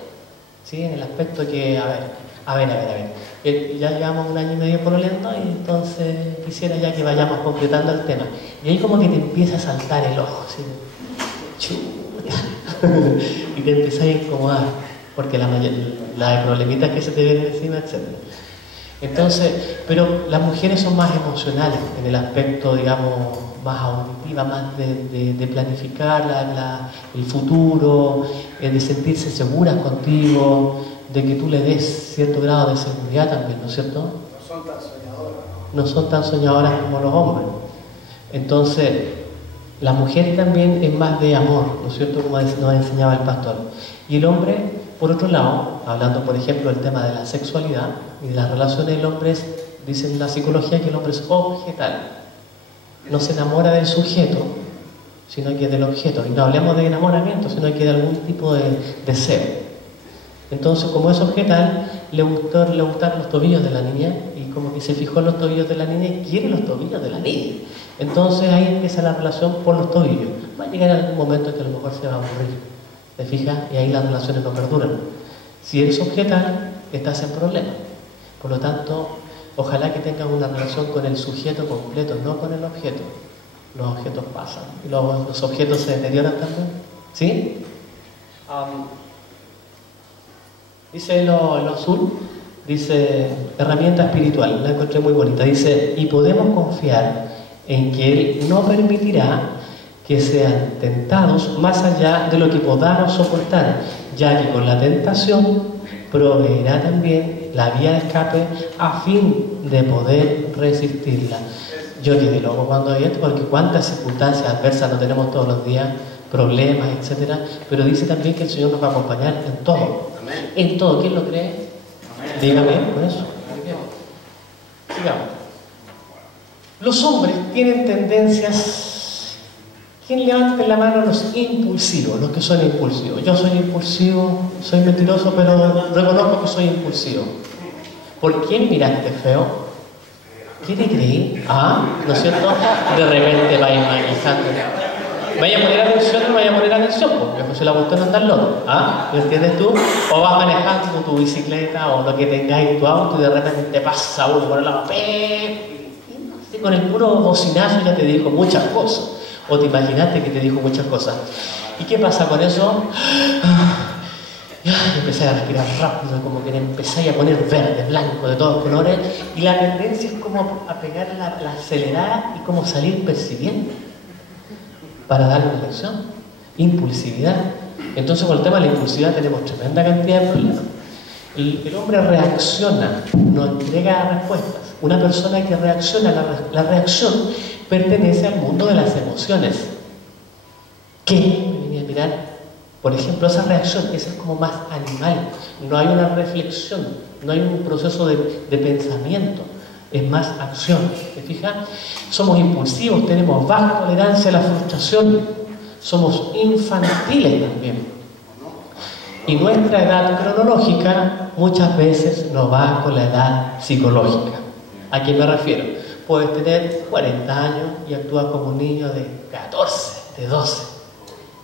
¿sí? En el aspecto que, a ver. Ya llevamos 1 año y medio pololeando y entonces quisiera ya que vayamos concretando el tema. Y ahí como que te empieza a saltar el ojo, ¿sí? Chuta. y te empezás a incomodar, porque la problemitas que se te vienen encima, etc. Entonces, pero las mujeres son más emocionales en el aspecto, digamos, más auditiva, más de planificar el futuro, de sentirse seguras contigo, de que tú le des cierto grado de seguridad también, ¿no es cierto? No son tan soñadoras. No son tan soñadoras como los hombres. Entonces, la mujer también es más de amor, ¿no es cierto? Como nos enseñaba el pastor. Y el hombre, por otro lado, hablando por ejemplo del tema de la sexualidad y de las relaciones, el hombre es, dicen la psicología, que el hombre es objetal. No se enamora del sujeto, sino que del objeto. Y no hablemos de enamoramiento, sino que de algún tipo de deseo. Entonces, como es objetal, le gustaron los tobillos de la niña, y como que se fijó en los tobillos de la niña y quiere los tobillos de la niña. Entonces ahí empieza la relación por los tobillos. Va a llegar algún momento en que a lo mejor se va a aburrir, ¿te fijas? Y ahí las relaciones no perduran. Si eres objetal, estás en problemas. Por lo tanto, ojalá que tengas una relación con el sujeto completo, no con el objeto. Los objetos pasan, y los objetos se deterioran también. ¿Sí? Dice lo azul, dice herramienta espiritual, la encontré muy bonita. Dice, y podemos confiar en que Él no permitirá que sean tentados más allá de lo que podamos soportar, ya que con la tentación proveerá también la vía de escape a fin de poder resistirla. Yo quedé loco cuando vi esto, porque cuántas circunstancias adversas no tenemos todos los días, problemas, etc. Pero dice también que el Señor nos va a acompañar en todo. En todo. ¿Quién lo cree? Dígame por eso. Sigamos. Los hombres tienen tendencias. ¿Quién levante la mano a los impulsivos? Los que son impulsivos. Yo soy impulsivo, soy mentiroso, pero reconozco que soy impulsivo. ¿Por quién miraste feo? ¿Qué te creí? ¿No es cierto? De repente va manejando. Vaya a poner atención o no vaya a poner atención, porque José la cuestión no anda loco. ¿Me entiendes tú? O vas manejando tu bicicleta o lo que tengáis en tu auto y de repente te pasa uno por el lado. Y con el puro bocinazo ya te dijo muchas cosas. O te imaginaste que te dijo muchas cosas. ¿Y qué pasa con eso? Empecé a respirar rápido, como que empecé a poner verde, blanco, de todos colores. Y la tendencia es como a pegar la acelerada y como salir percibiendo. Para darle una lección. Impulsividad. Entonces con el tema de la impulsividad tenemos tremenda cantidad de problemas. El hombre reacciona, no entrega respuestas. Una persona que reacciona, la reacción pertenece al mundo de las emociones. ¿Qué? Me venía a mirar. Por ejemplo, esa reacción, esa es como más animal. No hay una reflexión, no hay un proceso de pensamiento. Es más acción, ¿te fijas? Somos impulsivos, tenemos baja tolerancia a la frustración, somos infantiles también. Y nuestra edad cronológica muchas veces no va con la edad psicológica. ¿A qué me refiero? Puedes tener 40 años y actúas como un niño de 14, de 12.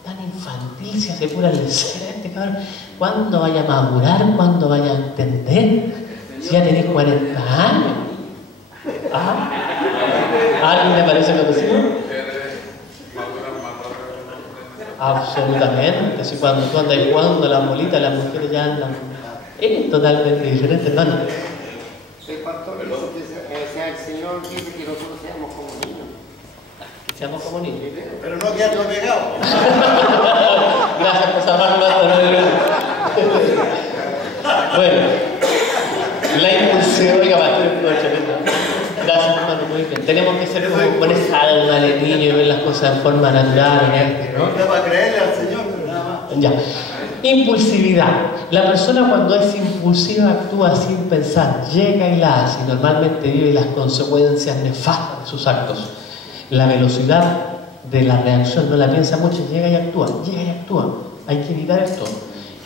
Tan infantil, se hace pura lecera este cabrón. ¿Cuándo vaya a madurar? ¿Cuándo vaya a entender? Si ya tenés 40 años. ¿Alguien le parece conocido? Absolutamente. Si cuando tú andas jugando las bolitas, las mujeres ya andan. Es totalmente diferente, hermano. Soy pastor, el Señor dice que nosotros seamos como niños. Que seamos como niños. Pero no quedarnos pegados. Gracias por salvarlo. Bueno, la impulsión, oiga, gracias, hermano, muy bien. Tenemos que ser como con esa alma de niño y ver las cosas de forma natural, ¿no? No para creerle al Señor, pero nada más. Ya. Impulsividad. La persona cuando es impulsiva actúa sin pensar, llega y la hace, y normalmente vive las consecuencias nefastas de sus actos. La velocidad de la reacción no la piensa mucho, llega y actúa. Hay que evitar esto.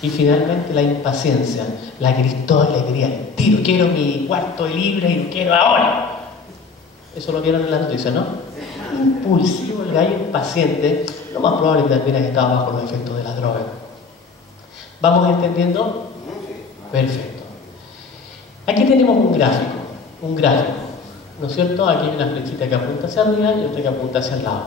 Y finalmente la impaciencia, la gritó, alegría, el tiro, quiero mi cuarto libre y quiero ahora. Eso lo vieron en la noticia, ¿no? Impulsivo, el gallo impaciente, lo más probable es que también haya estado bajo los efectos de la droga. ¿Vamos entendiendo? Perfecto. Aquí tenemos un gráfico, ¿no es cierto? Aquí hay una flechita que apunta hacia arriba y otra que apunta hacia el lado.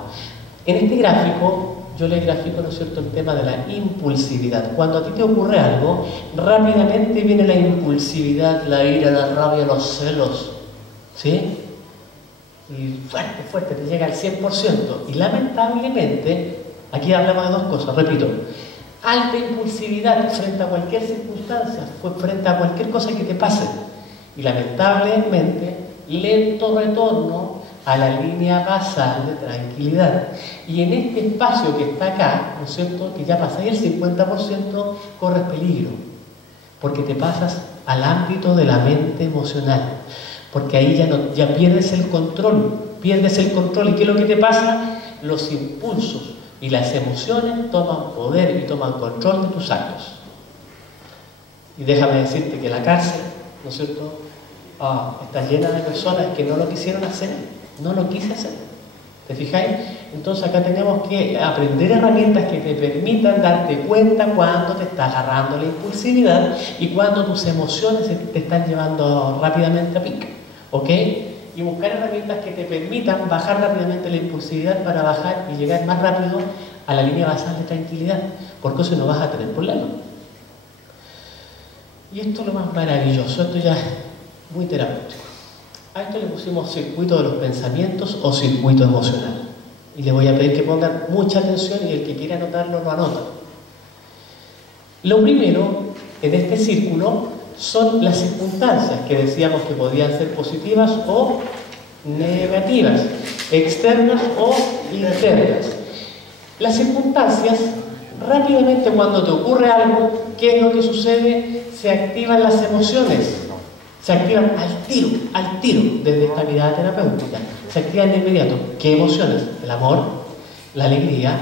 En este gráfico yo le grafico, ¿no es cierto?, el tema de la impulsividad. Cuando a ti te ocurre algo, rápidamente viene la impulsividad, la ira, la rabia, los celos, ¿sí? Y fuerte, fuerte, te llega al 100%. Y lamentablemente, aquí hablamos de dos cosas, repito, alta impulsividad frente a cualquier circunstancia, frente a cualquier cosa que te pase. Y lamentablemente, lento retorno a la línea basal de tranquilidad. Y en este espacio que está acá, ¿no es cierto?, que ya pasáis el 50%, corres peligro, porque te pasas al ámbito de la mente emocional, porque ahí ya pierdes el control. ¿Y qué es lo que te pasa? Los impulsos y las emociones toman poder y toman control de tus actos. Y déjame decirte que la cárcel, ¿no es cierto?, está llena de personas que no lo quisieron hacer, no lo quise hacer. ¿Te fijáis? Entonces acá tenemos que aprender herramientas que te permitan darte cuenta cuando te está agarrando la impulsividad y cuando tus emociones te están llevando rápidamente a pique, ¿ok? Y buscar herramientas que te permitan bajar rápidamente la impulsividad para bajar y llegar más rápido a la línea basal de tranquilidad, porque eso no vas a tener problemas. Y esto es lo más maravilloso, esto ya es muy terapéutico. A esto le pusimos circuito de los pensamientos o circuito emocional. Y les voy a pedir que pongan mucha atención y el que quiera anotarlo lo anota. Lo primero en este círculo son las circunstancias que decíamos que podían ser positivas o negativas, externas o internas. Las circunstancias, rápidamente cuando te ocurre algo, ¿qué es lo que sucede? Se activan las emociones. Se activan al tiro, desde esta mirada terapéutica. Se activan de inmediato. ¿Qué emociones? El amor, la alegría,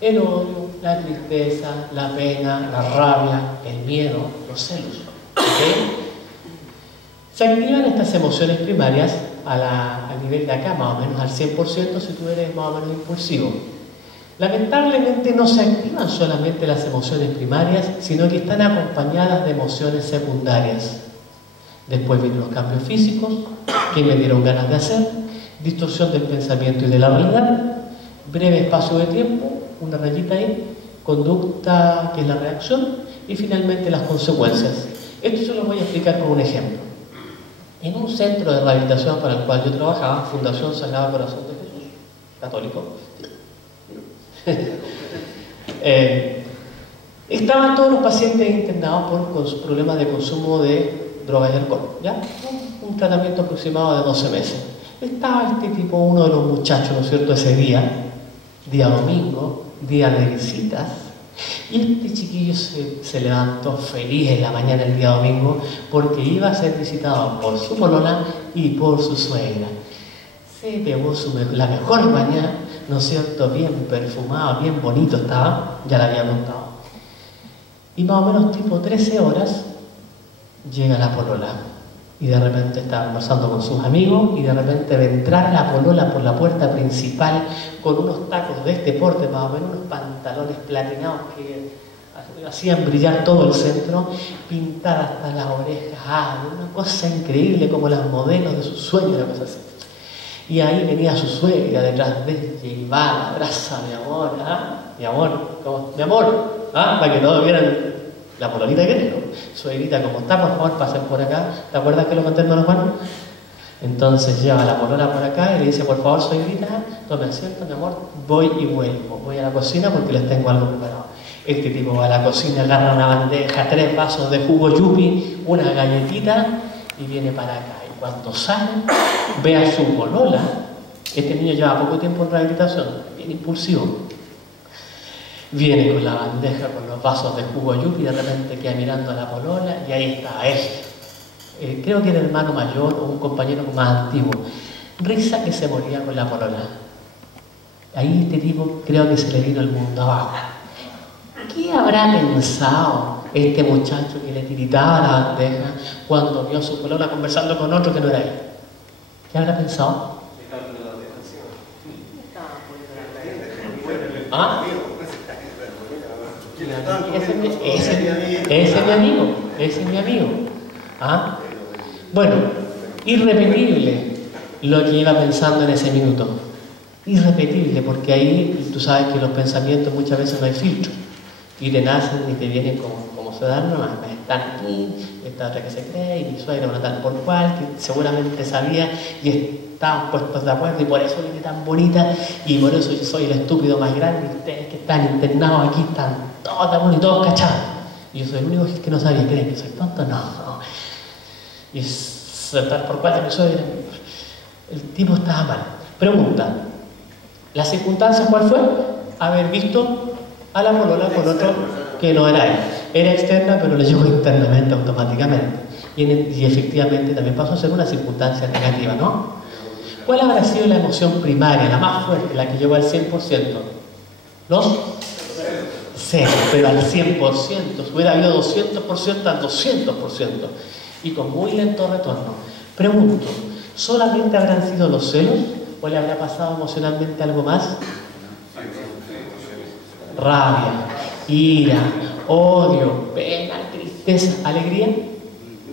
el odio, la tristeza, la pena, la rabia, el miedo, los celos. ¿Okay? Se activan estas emociones primarias al nivel de acá, más o menos al 100% si tú eres más o menos impulsivo. Lamentablemente no se activan solamente las emociones primarias, sino que están acompañadas de emociones secundarias. Después vienen los cambios físicos, que me dieron ganas de hacer, distorsión del pensamiento y de la realidad, breve espacio de tiempo, una rayita ahí, conducta que es la reacción, y finalmente las consecuencias. Esto se lo voy a explicar con un ejemplo. En un centro de rehabilitación para el cual yo trabajaba, Fundación Sagrado Corazón de Jesús, católico, estaban todos los pacientes internados por problemas de consumo de drogas y alcohol, ¿ya? Un tratamiento aproximado de 12 meses. Estaba este tipo, uno de los muchachos, ¿no es cierto?, ese día domingo, día de visitas, y este chiquillo se levantó feliz en la mañana el día domingo porque iba a ser visitado por su polola y por su suegra. Se pegó la mejor mañana, ¿no es cierto?, bien perfumado, bien bonito estaba, ya le había contado. Y más o menos tipo 13 horas, llega la polola y de repente está conversando con sus amigos y de repente ve entrar la polola por la puerta principal con unos tacos de este porte, más o menos unos pantalones platinados que hacían brillar todo el centro, pintadas hasta las orejas, una cosa increíble como las modelos de su sueño, una cosa así. Y ahí venía su suegra detrás de ella y va, la abraza, mi amor, mi amor, ¿cómo? Mi amor, para que todos vieran la pololita que tengo. Suegrita, ¿cómo está? Por favor, pasen por acá. ¿Te acuerdas que lo conté en los manos? Entonces lleva a la polola por acá y le dice, por favor, suegrita, tome asiento, mi amor, voy y vuelvo. Voy a la cocina porque les tengo algo preparado. Este tipo va a la cocina, agarra una bandeja, 3 vasos de jugo yupi, una galletita y viene para acá. Y cuando sale, ve a su polola. Este niño lleva poco tiempo en rehabilitación, bien impulsivo. Viene con la bandeja, con los vasos de jugo yupi y de repente queda mirando a la polola y ahí está él. Creo que era el hermano mayor o un compañero más antiguo. Risa que se moría con la polola. Ahí este tipo creo que se le vino el mundo abajo. ¿Qué habrá pensado este muchacho que le tiritaba la bandeja cuando vio a su polola conversando con otro que no era él? ¿Qué habrá pensado? ¿Ah? Ese es mi amigo. ¿Ah? Bueno, irrepetible lo que iba pensando en ese minuto. irrepetible, porque ahí tú sabes que los pensamientos muchas veces no hay filtro, y te nacen y te vienen como se dan nomás. Están aquí, esta otra que se cree, y mi suegra una tal por cual, que seguramente sabía y estaban puestos de acuerdo, y por eso viene tan bonita, y por eso yo soy el estúpido más grande, y ustedes que están internados aquí están todos tan bonitos, todos cachados. Y yo soy el único que no sabía. ¿Creen que soy tonto? No. Y es tal por cual de mi suegra. El tipo estaba mal. Pregunta: ¿la circunstancia cuál fue? Haber visto a la polola con otro que no era él. Era externa, pero le llegó internamente, automáticamente. Y efectivamente también pasó a ser una circunstancia negativa, ¿no? ¿Cuál habrá sido la emoción primaria, la más fuerte, la que llegó al 100%? ¿Los? Cero, pero al 100%. Si hubiera habido 200%, al 200%. Y con muy lento retorno. Pregunto: ¿solamente habrán sido los celos? ¿O le habrá pasado emocionalmente algo más? Rabia, ira, odio, pena, tristeza, alegría.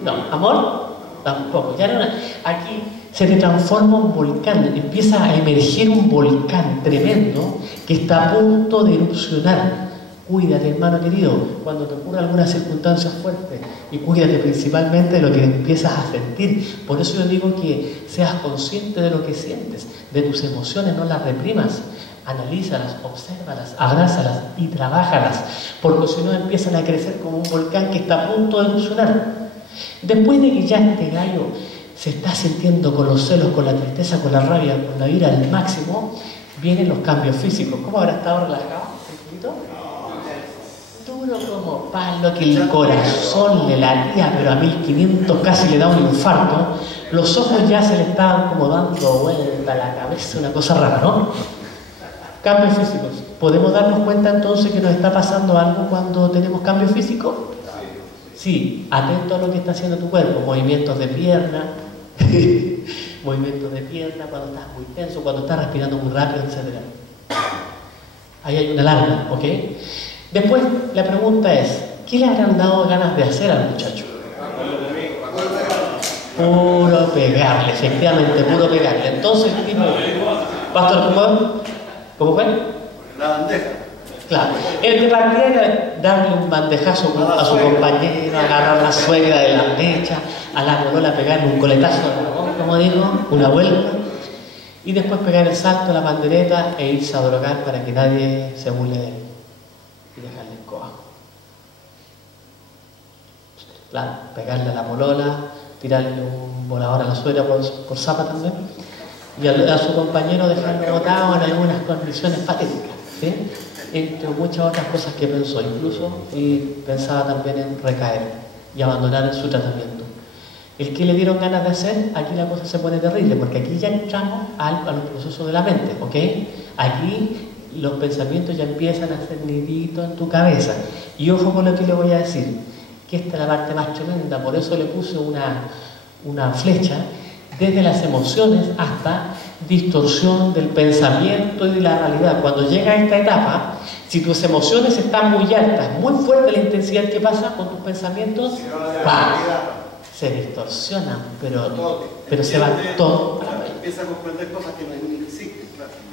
No, amor, tampoco. Ya no, aquí se te transforma un volcán, empieza a emerger un volcán tremendo que está a punto de erupcionar. Cuídate, hermano querido, cuando te ocurra alguna circunstancia fuerte, y cuídate principalmente de lo que empiezas a sentir. Por eso yo digo que seas consciente de lo que sientes, de tus emociones, no las reprimas. Analízalas, obsérvalas, abrázalas y trabájalas, porque si no empiezan a crecer como un volcán que está a punto de erupcionar. Después de que ya este gallo se está sintiendo con los celos, con la tristeza, con la rabia, con la ira al máximo, vienen los cambios físicos. ¿Cómo habrá estado relajado? Duro como palo, que el corazón le latía, pero a 1500 casi le da un infarto. Los ojos ya se le estaban como dando vuelta a la cabeza, una cosa rara, ¿no? Cambios físicos. ¿Podemos darnos cuenta entonces que nos está pasando algo cuando tenemos cambios físicos? Sí, atento a lo que está haciendo tu cuerpo. Movimientos de pierna, movimientos de pierna cuando estás muy tenso, cuando estás respirando muy rápido, etc. Ahí hay una alarma, ¿ok? Después, la pregunta es: ¿qué le habrán dado ganas de hacer al muchacho? Puro pegarle, efectivamente, puro pegarle. Entonces, el tipo, pastor, ¿cómo fue? La bandeja. Claro, el de partida era darle un bandejazo a su compañero, agarrar la suegra de la mecha, a la polola pegarle un coletazo, como digo, una vuelta, y después pegar el salto a la pandereta e irse a drogar para que nadie se burle de él y dejarle escoba. Claro, pegarle a la polola, tirarle un volador a la suegra por zapa también, y a su compañero dejarlo botado en algunas condiciones patéticas, ¿sí? Entre muchas otras cosas que pensó, incluso, y pensaba también en recaer y abandonar su tratamiento. El que le dieron ganas de hacer, aquí la cosa se pone terrible, porque aquí ya entramos a los procesos de la mente, ¿ok? Aquí los pensamientos ya empiezan a hacer niditos en tu cabeza. Y ojo con lo que le voy a decir, que esta es la parte más tremenda, por eso le puse una flecha, desde las emociones hasta distorsión del pensamiento y de la realidad. Cuando llega a esta etapa, si tus emociones están muy altas, muy fuerte la intensidad, ¿qué pasa con tus pensamientos? ¡Pam! Se distorsionan, pero se va todo. Empieza a comprender cosas que no existen,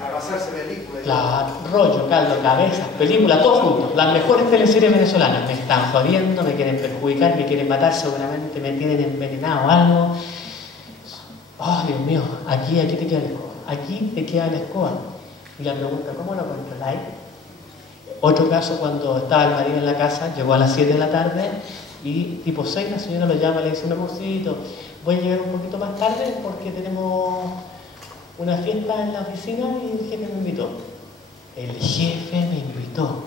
a pasarse películas. Claro, rollo, caldo, cabezas, películas, todos juntos. Las mejores teleseries venezolanas. Me están jodiendo, me quieren perjudicar, me quieren matar, seguramente me tienen envenenado o algo. Oh, Dios mío, aquí te queda la escoba. Aquí te queda la escoba. Y la pregunta: ¿cómo lo controláis? Otro caso, cuando estaba el marido en la casa, llegó a las 7 de la tarde y tipo 6 la señora lo llama y le dice: un amorcito, voy a llegar un poquito más tarde porque tenemos una fiesta en la oficina y el jefe me invitó. El jefe me invitó.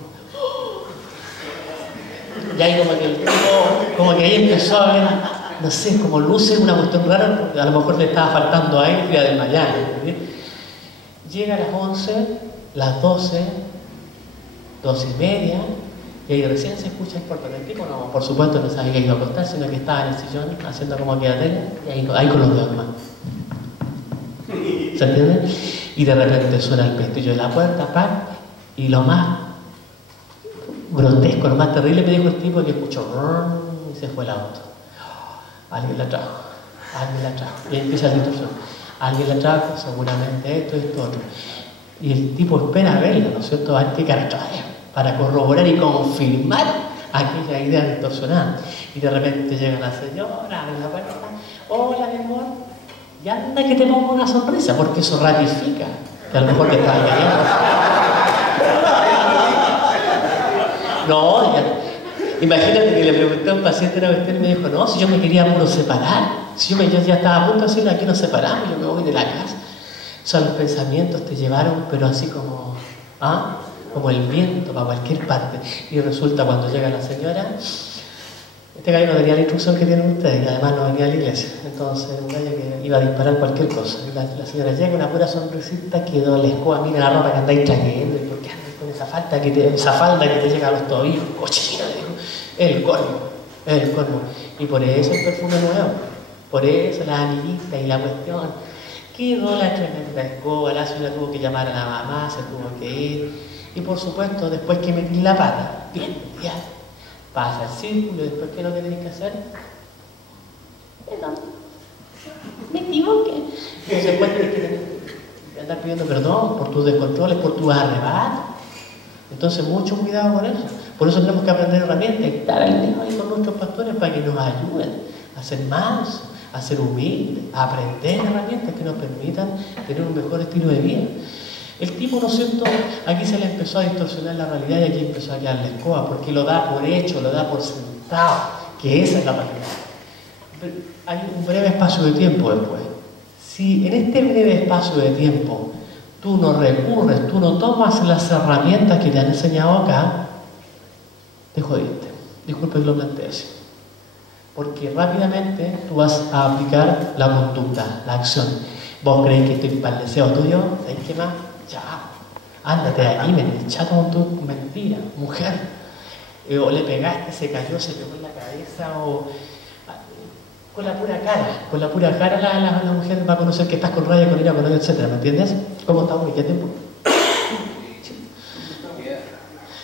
Y ahí como que el tipo, como que ahí empezó a ver, no sé, como luces, una cuestión rara, porque a lo mejor le estaba faltando aire y a desmayar. Llega a las 11, las 12, 12:30, y ahí recién se escucha el portón. El tipo no, por supuesto, no sabía que iba a acostar, sino que estaba en el sillón haciendo como que la tele, y ahí con los dedos más. ¿Se entiende? Y de repente suena el pestillo de la puerta, ¡pam! Y lo más grotesco, lo más terrible, me dijo el tipo, que escuchó y se fue el auto. Alguien la trajo, y ahí empieza la distorsión. Alguien la trajo, seguramente esto, otro. Y el tipo espera verla, ¿no es cierto?, a ver qué cara trae, para corroborar y confirmar aquella idea distorsionada. Y de repente llega la señora, abre la puerta, hola mi amor, y anda que te pongo una sonrisa, porque eso ratifica que a lo mejor te estás engañando. No, ya. Imagínate que le pregunté a un paciente una vez y me dijo, no, si yo me quería puro separar, si yo ya estaba a punto de decirle, aquí nos separamos, yo me voy de la casa. O sea, los pensamientos te llevaron, pero así como, como el viento para cualquier parte. Y resulta cuando llega la señora, este gallo no tenía la instrucción que tienen ustedes, y además no venía a la iglesia. Entonces, un gallo que iba a disparar cualquier cosa. Y la señora llega, una pura sonrisita, quedó la escoba, mira la ropa que andáis trayendo, y por qué andáis con esa falda que te llega a los tobillos, cochino, le dijo. El colmo. Y por eso el perfume nuevo, por eso la amiguita y la cuestión. Quedó la tremenda escoba, la señora tuvo que llamar a la mamá, se tuvo que ir. Y por supuesto, después que metí la pata, bien, ya, pasa el círculo, y después, ¿qué es lo que tenés que hacer? Perdón, me equivoqué. Entonces, después tenés que andar pidiendo perdón por tus descontroles, por tus arrebatos. Entonces, mucho cuidado con eso. Por eso tenemos que aprender herramientas y estar al día ahí con nuestros pastores para que nos ayuden a ser mansos, a ser humildes, a aprender herramientas que nos permitan tener un mejor estilo de vida. El tipo, ¿no es cierto?, aquí se le empezó a distorsionar la realidad y aquí empezó a quedar la escoba, porque lo da por hecho, lo da por sentado, que esa es la realidad. Hay un breve espacio de tiempo después. Si en este breve espacio de tiempo tú no recurres, tú no tomas las herramientas que te han enseñado acá, te jodiste. Disculpe que lo plantee así. Porque rápidamente tú vas a aplicar la conducta, la acción. ¿Vos creéis que estoy para el deseo tuyo? ¿Sabéis qué más? Ya. Ándate de ahí, me chato con tu mentira, mujer. O le pegaste, se cayó, se pegó en la cabeza, o con la pura cara la mujer va a conocer que estás con rabia, con ira, con odio, etc. ¿Me entiendes? ¿Cómo estamos? ¿Y qué tiempo?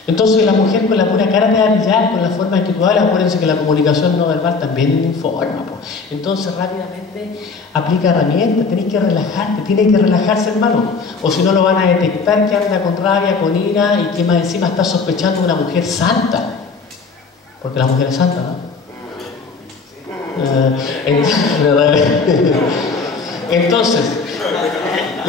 Entonces la mujer con la pura cara te va a pillar, con la forma en que tú hablas. Acuérdense que la comunicación no verbal también informa. Entonces rápidamente aplica herramientas, tenés que relajarte, tiene que relajarse, hermano. O si no lo van a detectar que anda con rabia, con ira y que más encima está sospechando de una mujer santa. Porque la mujer es santa, ¿no? Entonces,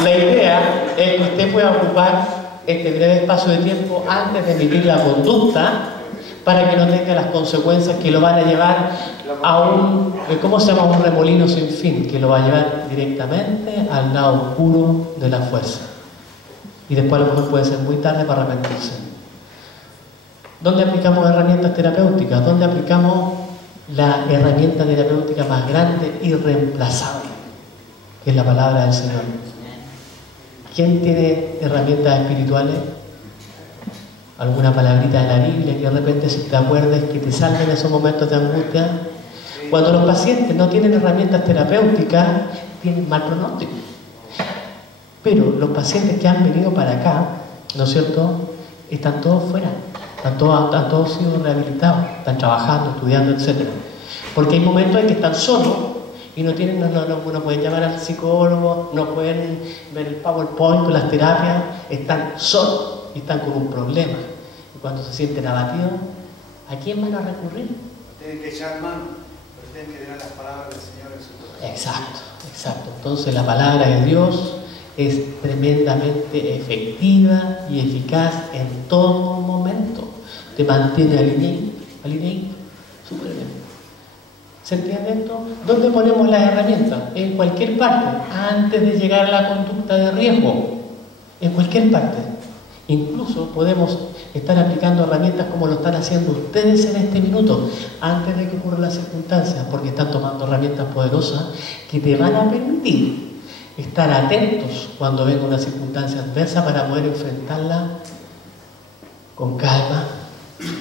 la idea es que usted pueda ocupar este breve espacio de tiempo antes de emitir la conducta para que no tenga las consecuencias que lo van a llevar a un, ¿cómo se llama?, un remolino sin fin, que lo va a llevar directamente al lado oscuro de la fuerza. Y después a lo mejor puede ser muy tarde para arrepentirse. ¿Dónde aplicamos herramientas terapéuticas? ¿Dónde aplicamos la herramienta terapéutica más grande y irreemplazable, que es la palabra del Señor? ¿Quién tiene herramientas espirituales? ¿Alguna palabrita de la Biblia que de repente si te acuerdes que te salven en esos momentos de angustia? Cuando los pacientes no tienen herramientas terapéuticas, tienen mal pronóstico. Pero los pacientes que han venido para acá, ¿no es cierto?, están todos fuera. Están todos siendo rehabilitados, están trabajando, estudiando, etc. Porque hay momentos en que están solos y no pueden llamar al psicólogo, no pueden ver el PowerPoint o las terapias, están solos y están con un problema. Y cuando se sienten abatidos, ¿a quién van a recurrir? Tienen que echar mano, pero tienen que tener las palabras del Señor en su corazón. Exacto. Entonces la palabra de Dios es tremendamente efectiva y eficaz en todo momento. Te mantiene alineado, súper bien. ¿Se entiende esto? ¿Dónde ponemos las herramientas? En cualquier parte, antes de llegar a la conducta de riesgo. En cualquier parte. Incluso podemos estar aplicando herramientas como lo están haciendo ustedes en este minuto, antes de que ocurran las circunstancias, porque están tomando herramientas poderosas que te van a permitir estar atentos cuando venga una circunstancia adversa para poder enfrentarla con calma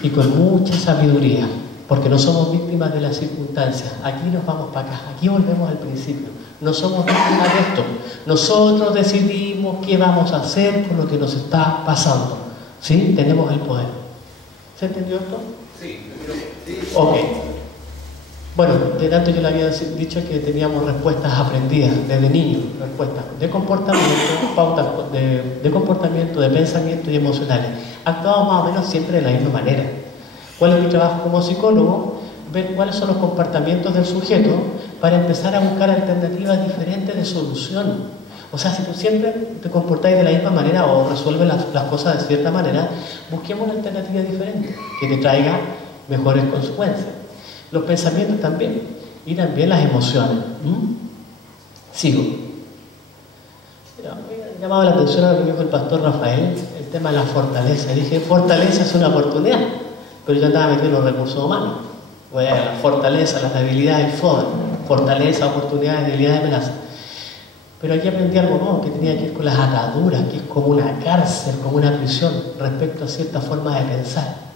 y con mucha sabiduría, porque no somos víctimas de las circunstancias. Aquí nos vamos para acá, aquí volvemos al principio. No somos víctimas de esto. Nosotros decidimos qué vamos a hacer con lo que nos está pasando. ¿Sí? Tenemos el poder. ¿Se entendió esto? Sí. Ok. Bueno, de tanto yo le había dicho que teníamos respuestas aprendidas desde niños, respuestas de comportamiento, pautas de comportamiento, de pensamiento y emocionales. Actuamos más o menos siempre de la misma manera. ¿Cuál es mi trabajo como psicólogo? Ver cuáles son los comportamientos del sujeto para empezar a buscar alternativas diferentes de solución. O sea, si tú siempre te comportáis de la misma manera o resuelves las cosas de cierta manera, busquemos una alternativa diferente que te traiga mejores consecuencias. Los pensamientos también, y también las emociones. Sigo. Me ha llamado la atención a lo que dijo el pastor Rafael, el tema de la fortaleza. Dije, fortaleza es una oportunidad, pero yo andaba metido en los recursos humanos. Voy a la fortaleza, las debilidades, el FODA. Fortaleza, oportunidades, debilidades, amenazas. Pero aquí aprendí algo nuevo que tenía que ver con las ataduras, que es como una cárcel, como una prisión, respecto a ciertas formas de pensar.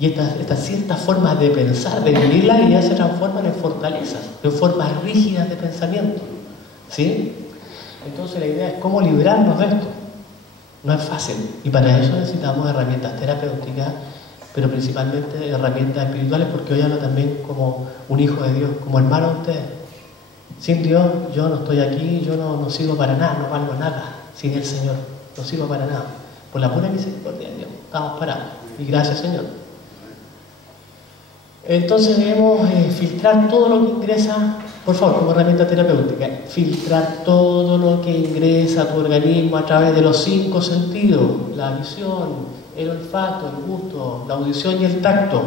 Y estas ciertas formas de pensar, de vivir la vida, se transforman en fortalezas, en formas rígidas de pensamiento. ¿Sí? Entonces la idea es cómo librarnos de esto. No es fácil. Y para eso necesitamos herramientas terapéuticas, pero principalmente herramientas espirituales, porque hoy hablo también como un hijo de Dios, como hermano de ustedes. Sin Dios yo no estoy aquí, yo no sirvo para nada, no valgo nada. Sin el Señor, no sirvo para nada. Por la pura misericordia de Dios, estamos parados. Y gracias, Señor. Entonces debemos filtrar todo lo que ingresa, por favor, como herramienta terapéutica, filtrar todo lo que ingresa a tu organismo a través de los 5 sentidos, la visión, el olfato, el gusto, la audición y el tacto.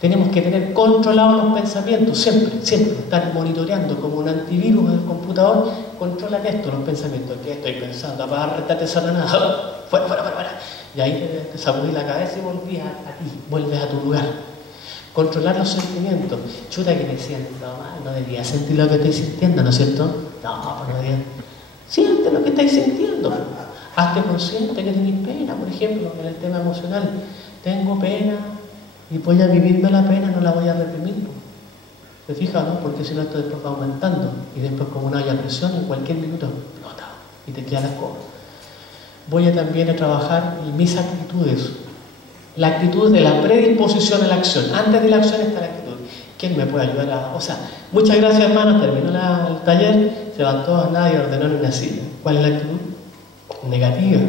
Tenemos que tener controlados los pensamientos, siempre, estar monitoreando como un antivirus en el computador, controla esto, los pensamientos, ¿qué estoy pensando? Apártate, Satanás, fuera. Y ahí te sacudís la cabeza y volvías a ti, vuelves a tu lugar. Controlar los sentimientos. Chuta que me siento mal, no debería sentir lo que estoy sintiendo, ¿no es cierto? No debería. Siente lo que estáis sintiendo. Hazte consciente que tenéis pena, por ejemplo, en el tema emocional. Tengo pena y voy a vivirme la pena, no la voy a reprimir. ¿Te fijas, no? Porque si no esto después va aumentando y después como no haya presión, en cualquier minuto explota y te queda la escoba. Voy también a trabajar en mis actitudes. La actitud de la predisposición a la acción. Antes de la acción está la actitud. ¿Quién me puede ayudar a...? O sea, muchas gracias, hermanos. Terminó el taller, se van todos, nadie ordenó ni una silla. ¿Cuál es la actitud? Negativa.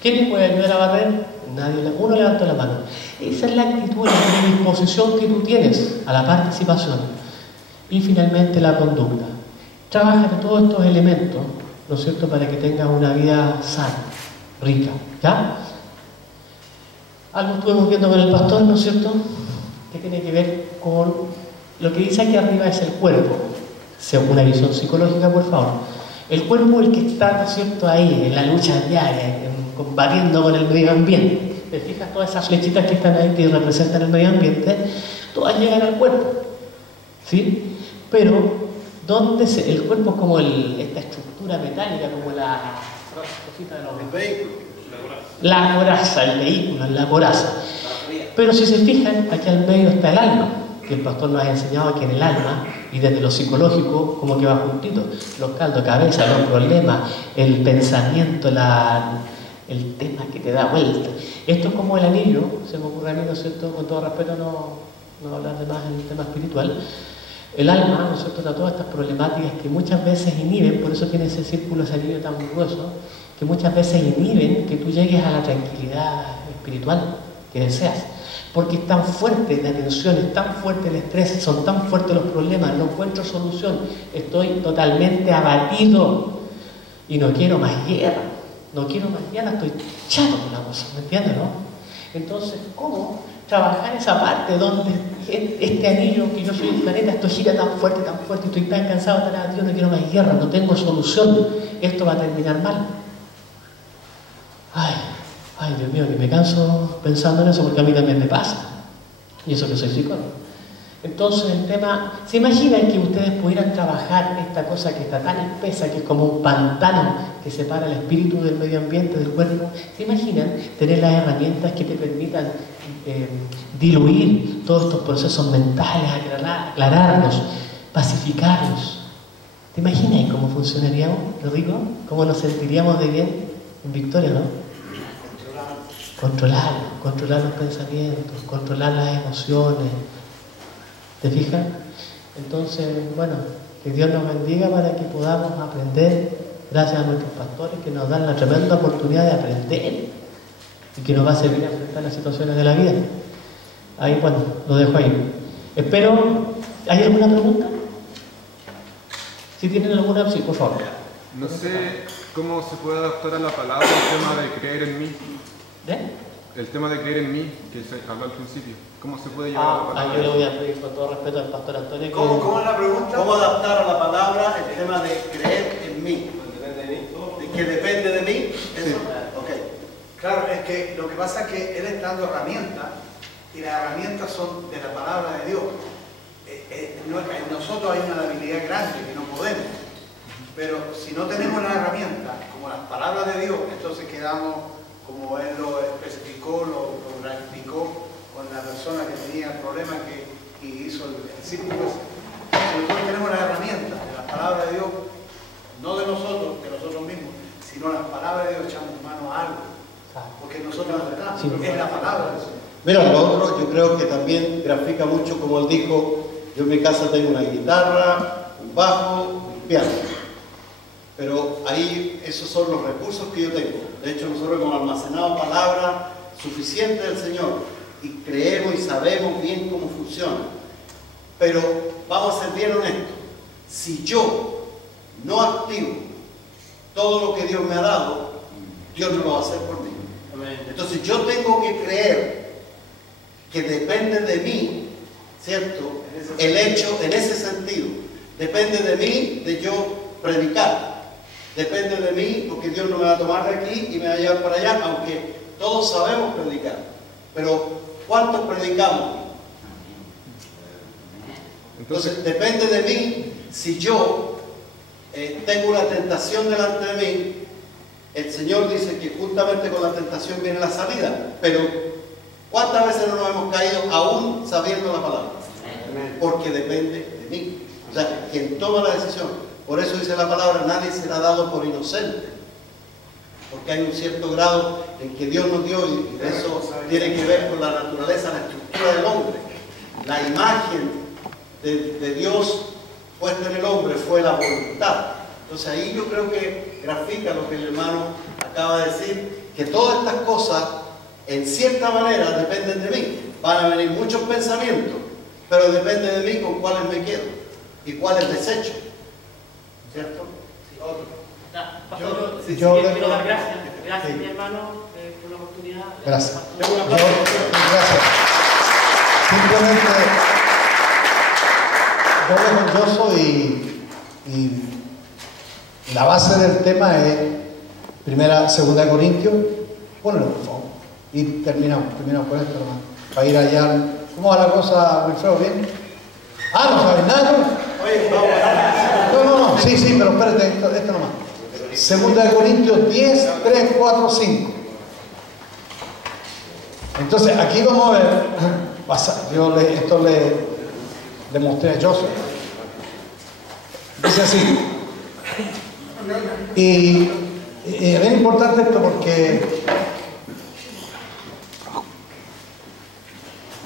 ¿Quién me puede ayudar a barrer? Nadie. Uno levantó la mano. Esa es la actitud, la predisposición que tú tienes a la participación. Y finalmente la conducta. Trabaja de todos estos elementos, ¿no es cierto?, para que tengas una vida sana, rica. ¿Ya? Algo estuvimos viendo con el pastor, ¿no es cierto?, que tiene que ver con lo que dice aquí arriba es el cuerpo. Según una visión psicológica, por favor. El cuerpo es el que está, ¿no es cierto?, ahí, en la lucha diaria, combatiendo con el medio ambiente. ¿Te fijas? Todas esas flechitas que están ahí, que representan el medio ambiente, todas llegan al cuerpo. ¿Sí? Pero, el cuerpo es como esta estructura metálica, como la cosita de los vehículos. La coraza, el vehículo, la coraza. Pero si se fijan, aquí al medio está el alma, que el pastor nos ha enseñado que en el alma, y desde lo psicológico, como que va juntito, los caldos de cabeza, los problemas, el pensamiento, el tema que te da vuelta. Esto es como el anillo, se me ocurre a mí, ¿no es cierto?, con todo respeto, no hablar de más en el tema espiritual. El alma, ¿no es cierto?, da todas estas problemáticas que muchas veces inhiben, por eso tiene ese círculo, ese anillo tan grueso, que muchas veces inhiben que tú llegues a la tranquilidad espiritual que deseas. Porque es tan fuerte la tensión, es tan fuerte el estrés, son tan fuertes los problemas, no encuentro solución, estoy totalmente abatido y no quiero más guerra, estoy chato con la cosa, ¿me entiendes, no? Entonces, ¿cómo trabajar esa parte donde este anillo que yo soy el planeta, esto gira tan fuerte, estoy tan cansado, tan abatido, no quiero más guerra, no tengo solución, esto va a terminar mal? Ay, Dios mío, que me canso pensando en eso porque a mí también me pasa. Y eso que soy psicólogo. Entonces el tema, ¿se imaginan que ustedes pudieran trabajar esta cosa que está tan espesa, que es como un pantano que separa el espíritu del medio ambiente, del cuerpo? ¿Se imaginan tener las herramientas que te permitan diluir todos estos procesos mentales, aclararlos, pacificarlos? ¿Te imaginas cómo funcionaríamos, lo rico? ¿Cómo nos sentiríamos de bien en victoria, no? Controlar los pensamientos, controlar las emociones. ¿Te fijas? Entonces, bueno, que Dios nos bendiga para que podamos aprender, gracias a nuestros pastores que nos dan la tremenda oportunidad de aprender y que nos va a servir a enfrentar las situaciones de la vida. Ahí, bueno, lo dejo ahí. Espero, ¿hay alguna pregunta? Si tienen alguna, sí, por favor. No sé cómo se puede adaptar a la palabra el tema de creer en mí. ¿De? El tema de creer en mí, que se habló al principio. ¿Cómo se puede llevar a la palabra? Yo le voy a pedir con todo respeto al pastor Antonio que... ¿Cómo es la pregunta? ¿Cómo adaptar a la palabra el tema de creer en mí? ¿Que depende de mí? ¿Eso? Sí. Ok. Claro, es que lo que pasa es que Él está dando herramientas y las herramientas son de la palabra de Dios. En nosotros hay una debilidad grande que no podemos. Pero si no tenemos las herramientas, como las palabras de Dios, entonces quedamos, como Él lo especificó, lo graficó con la persona que tenía el problema que hizo el círculo. Si nosotros tenemos las herramientas de las palabras de Dios, no de nosotros mismos, sino las palabras de Dios, echamos mano a algo. Porque nosotros es la palabra del Señor. Mira, lo otro yo creo que también grafica mucho, como él dijo, yo en mi casa tengo una guitarra, un bajo, un piano. Pero ahí esos son los recursos que yo tengo. De hecho, nosotros hemos almacenado palabras suficientes del Señor y creemos y sabemos bien cómo funciona. Pero vamos a ser bien honestos. Si yo no activo todo lo que Dios me ha dado, Dios no lo va a hacer por mí. Entonces yo tengo que creer que depende de mí, ¿cierto? El hecho en ese sentido. Depende de mí de yo predicar. Depende de mí porque Dios no me va a tomar de aquí y me va a llevar para allá, aunque todos sabemos predicar. Pero ¿cuántos predicamos? Entonces depende de mí si yo tengo una tentación delante de mí. El Señor dice que justamente con la tentación viene la salida. Pero ¿cuántas veces no nos hemos caído aún sabiendo la palabra? Porque depende de mí. O sea, quien toma la decisión. Por eso dice la palabra, nadie será dado por inocente. Porque hay un cierto grado en que Dios nos dio, y eso tiene que ver con la naturaleza, la estructura del hombre. La imagen de Dios puesta en el hombre fue la voluntad. Entonces ahí yo creo que grafica lo que el hermano acaba de decir, que todas estas cosas, en cierta manera, dependen de mí. Van a venir muchos pensamientos, pero depende de mí con cuáles me quedo y cuáles desecho. ¿Cierto? Yo quiero dar gracias. Gracias, mi hermano, por la oportunidad. Gracias. Gracias. Simplemente, doble orgulloso y la base del tema es segunda de Corintios. Ponlo, por favor. Y terminamos con esto nomás. Para ir allá. ¿Cómo va la cosa, Wilfredo? ¿Bien? No sabes nada, ¿no? Oye, vamos a No, sí, pero espérate, esto nomás. Segunda de Corintios 10, 3, 4, 5. Entonces, aquí vamos a ver, esto le mostré a Joseph. Dice así. Y es bien importante esto porque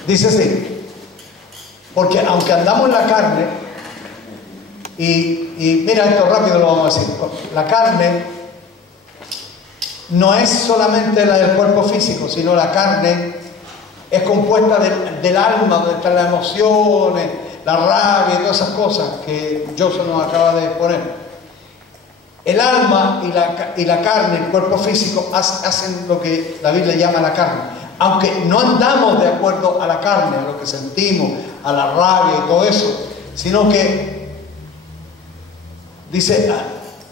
dice así. Porque aunque andamos en la carne, y mira esto rápido lo vamos a decir, la carne no es solamente la del cuerpo físico, sino la carne es compuesta del alma, donde están las emociones, la rabia y todas esas cosas que Joseph nos acaba de exponer. El alma y la carne, el cuerpo físico, hacen lo que la Biblia llama la carne. Aunque no andamos de acuerdo a la carne, a lo que sentimos, a la rabia y todo eso, sino que dice,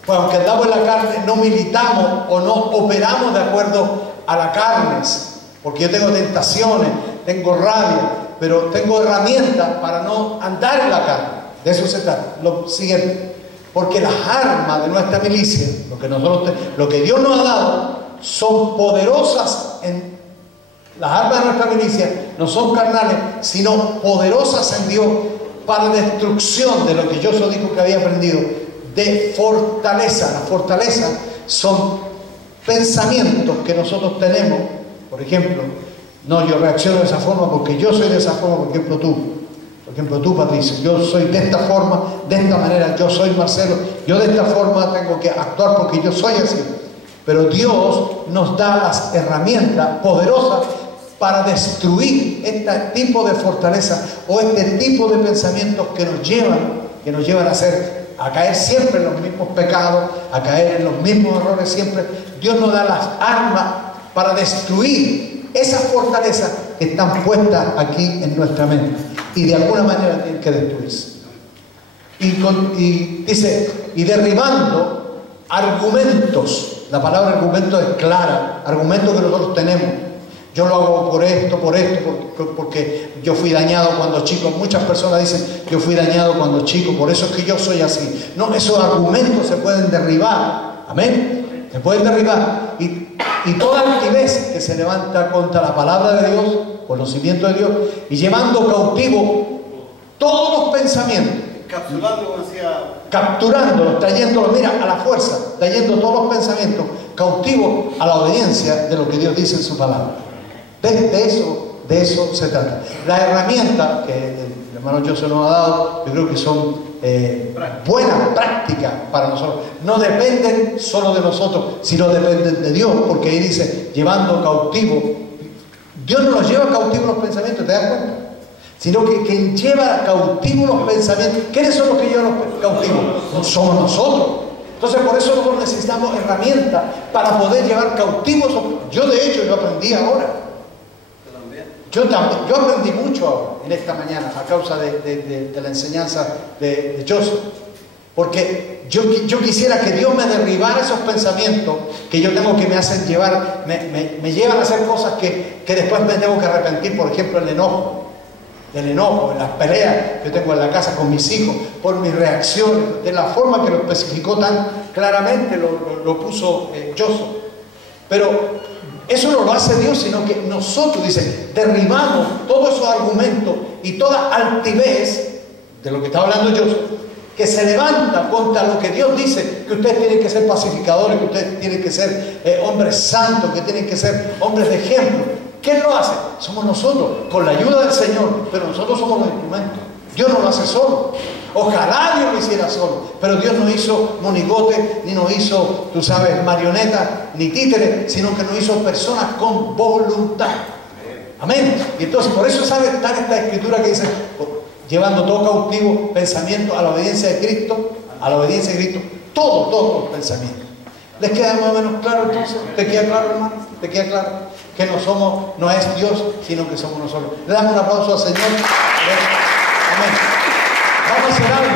pues aunque andamos en la carne, no militamos o no operamos de acuerdo a la carne, porque yo tengo tentaciones, tengo rabia, pero tengo herramientas para no andar en la carne. De eso se trata. Lo siguiente, porque las armas de nuestra milicia, lo que Dios nos ha dado, son poderosas las armas de nuestra milicia no son carnales, sino poderosas en Dios para destrucción de lo que yo dijo que había aprendido, de fortaleza. La fortaleza son pensamientos que nosotros tenemos. Por ejemplo, no, yo reacciono de esa forma porque yo soy de esa forma, por ejemplo tú. Por ejemplo, tú, Patricio, yo soy de esta forma, de esta manera, yo soy Marcelo, yo de esta forma tengo que actuar porque yo soy así. Pero Dios nos da las herramientas poderosas para destruir este tipo de fortaleza o este tipo de pensamientos que nos llevan a caer siempre en los mismos pecados, a caer en los mismos errores siempre. Dios nos da las armas para destruir esas fortalezas que están puestas aquí en nuestra mente y de alguna manera tienen que destruirse. Y dice, y derribando argumentos. La palabra argumento es clara, argumentos que nosotros tenemos. Yo lo hago por esto, porque yo fui dañado cuando chico. Muchas personas dicen, yo fui dañado cuando chico, por eso es que yo soy así. No, esos argumentos se pueden derribar. Amén. Se pueden derribar. Y toda altivez que se levanta contra la palabra de Dios, conocimiento de Dios, y llevando cautivo todos los pensamientos. Capturándolos, trayéndolos, mira, a la fuerza, trayendo todos los pensamientos cautivos a la obediencia de lo que Dios dice en su palabra. De eso se trata. Las herramientas que el hermano José nos ha dado, yo creo que son buenas prácticas para nosotros. No dependen solo de nosotros, sino dependen de Dios, porque ahí dice, llevando cautivo. Dios no nos lleva cautivo los pensamientos, ¿te das cuenta? Sino que quien lleva cautivos los pensamientos. ¿Quiénes son los que llevan los cautivos? No somos nosotros. Entonces por eso nosotros necesitamos herramientas para poder llevar cautivos. Yo de hecho, yo aprendí ahora. Yo aprendí mucho ahora, en esta mañana, a causa de la enseñanza de Joseph. Porque yo quisiera que Dios me derribara esos pensamientos que yo tengo, que me hacen llevar, me llevan a hacer cosas que después me tengo que arrepentir. Por ejemplo, el enojo, en las peleas que yo tengo en la casa con mis hijos, por mis reacciones, de la forma que lo especificó tan claramente, lo puso Joseph. Pero eso no lo hace Dios, sino que nosotros, dice, derribamos todos esos argumentos y toda altivez, de lo que está hablando Joseph, que se levanta contra lo que Dios dice, que ustedes tienen que ser pacificadores, que ustedes tienen que ser hombres santos, que tienen que ser hombres de ejemplo. ¿Quién lo hace? Somos nosotros, con la ayuda del Señor, pero nosotros somos los instrumentos. Dios no lo hace solo. Ojalá Dios lo hiciera solo, pero Dios no hizo monigote, ni nos hizo, tú sabes, marionetas, ni títeres, sino que nos hizo personas con voluntad. Amén. Y entonces por eso sabe estar esta escritura que dice, llevando todo cautivo pensamiento a la obediencia de Cristo, todos los pensamientos. ¿Les queda más o menos claro entonces? ¿Te queda claro, hermano? ¿Te queda claro? Que no es Dios, sino que somos nosotros. Le damos un aplauso al Señor. Amén. Vamos a hacer algo.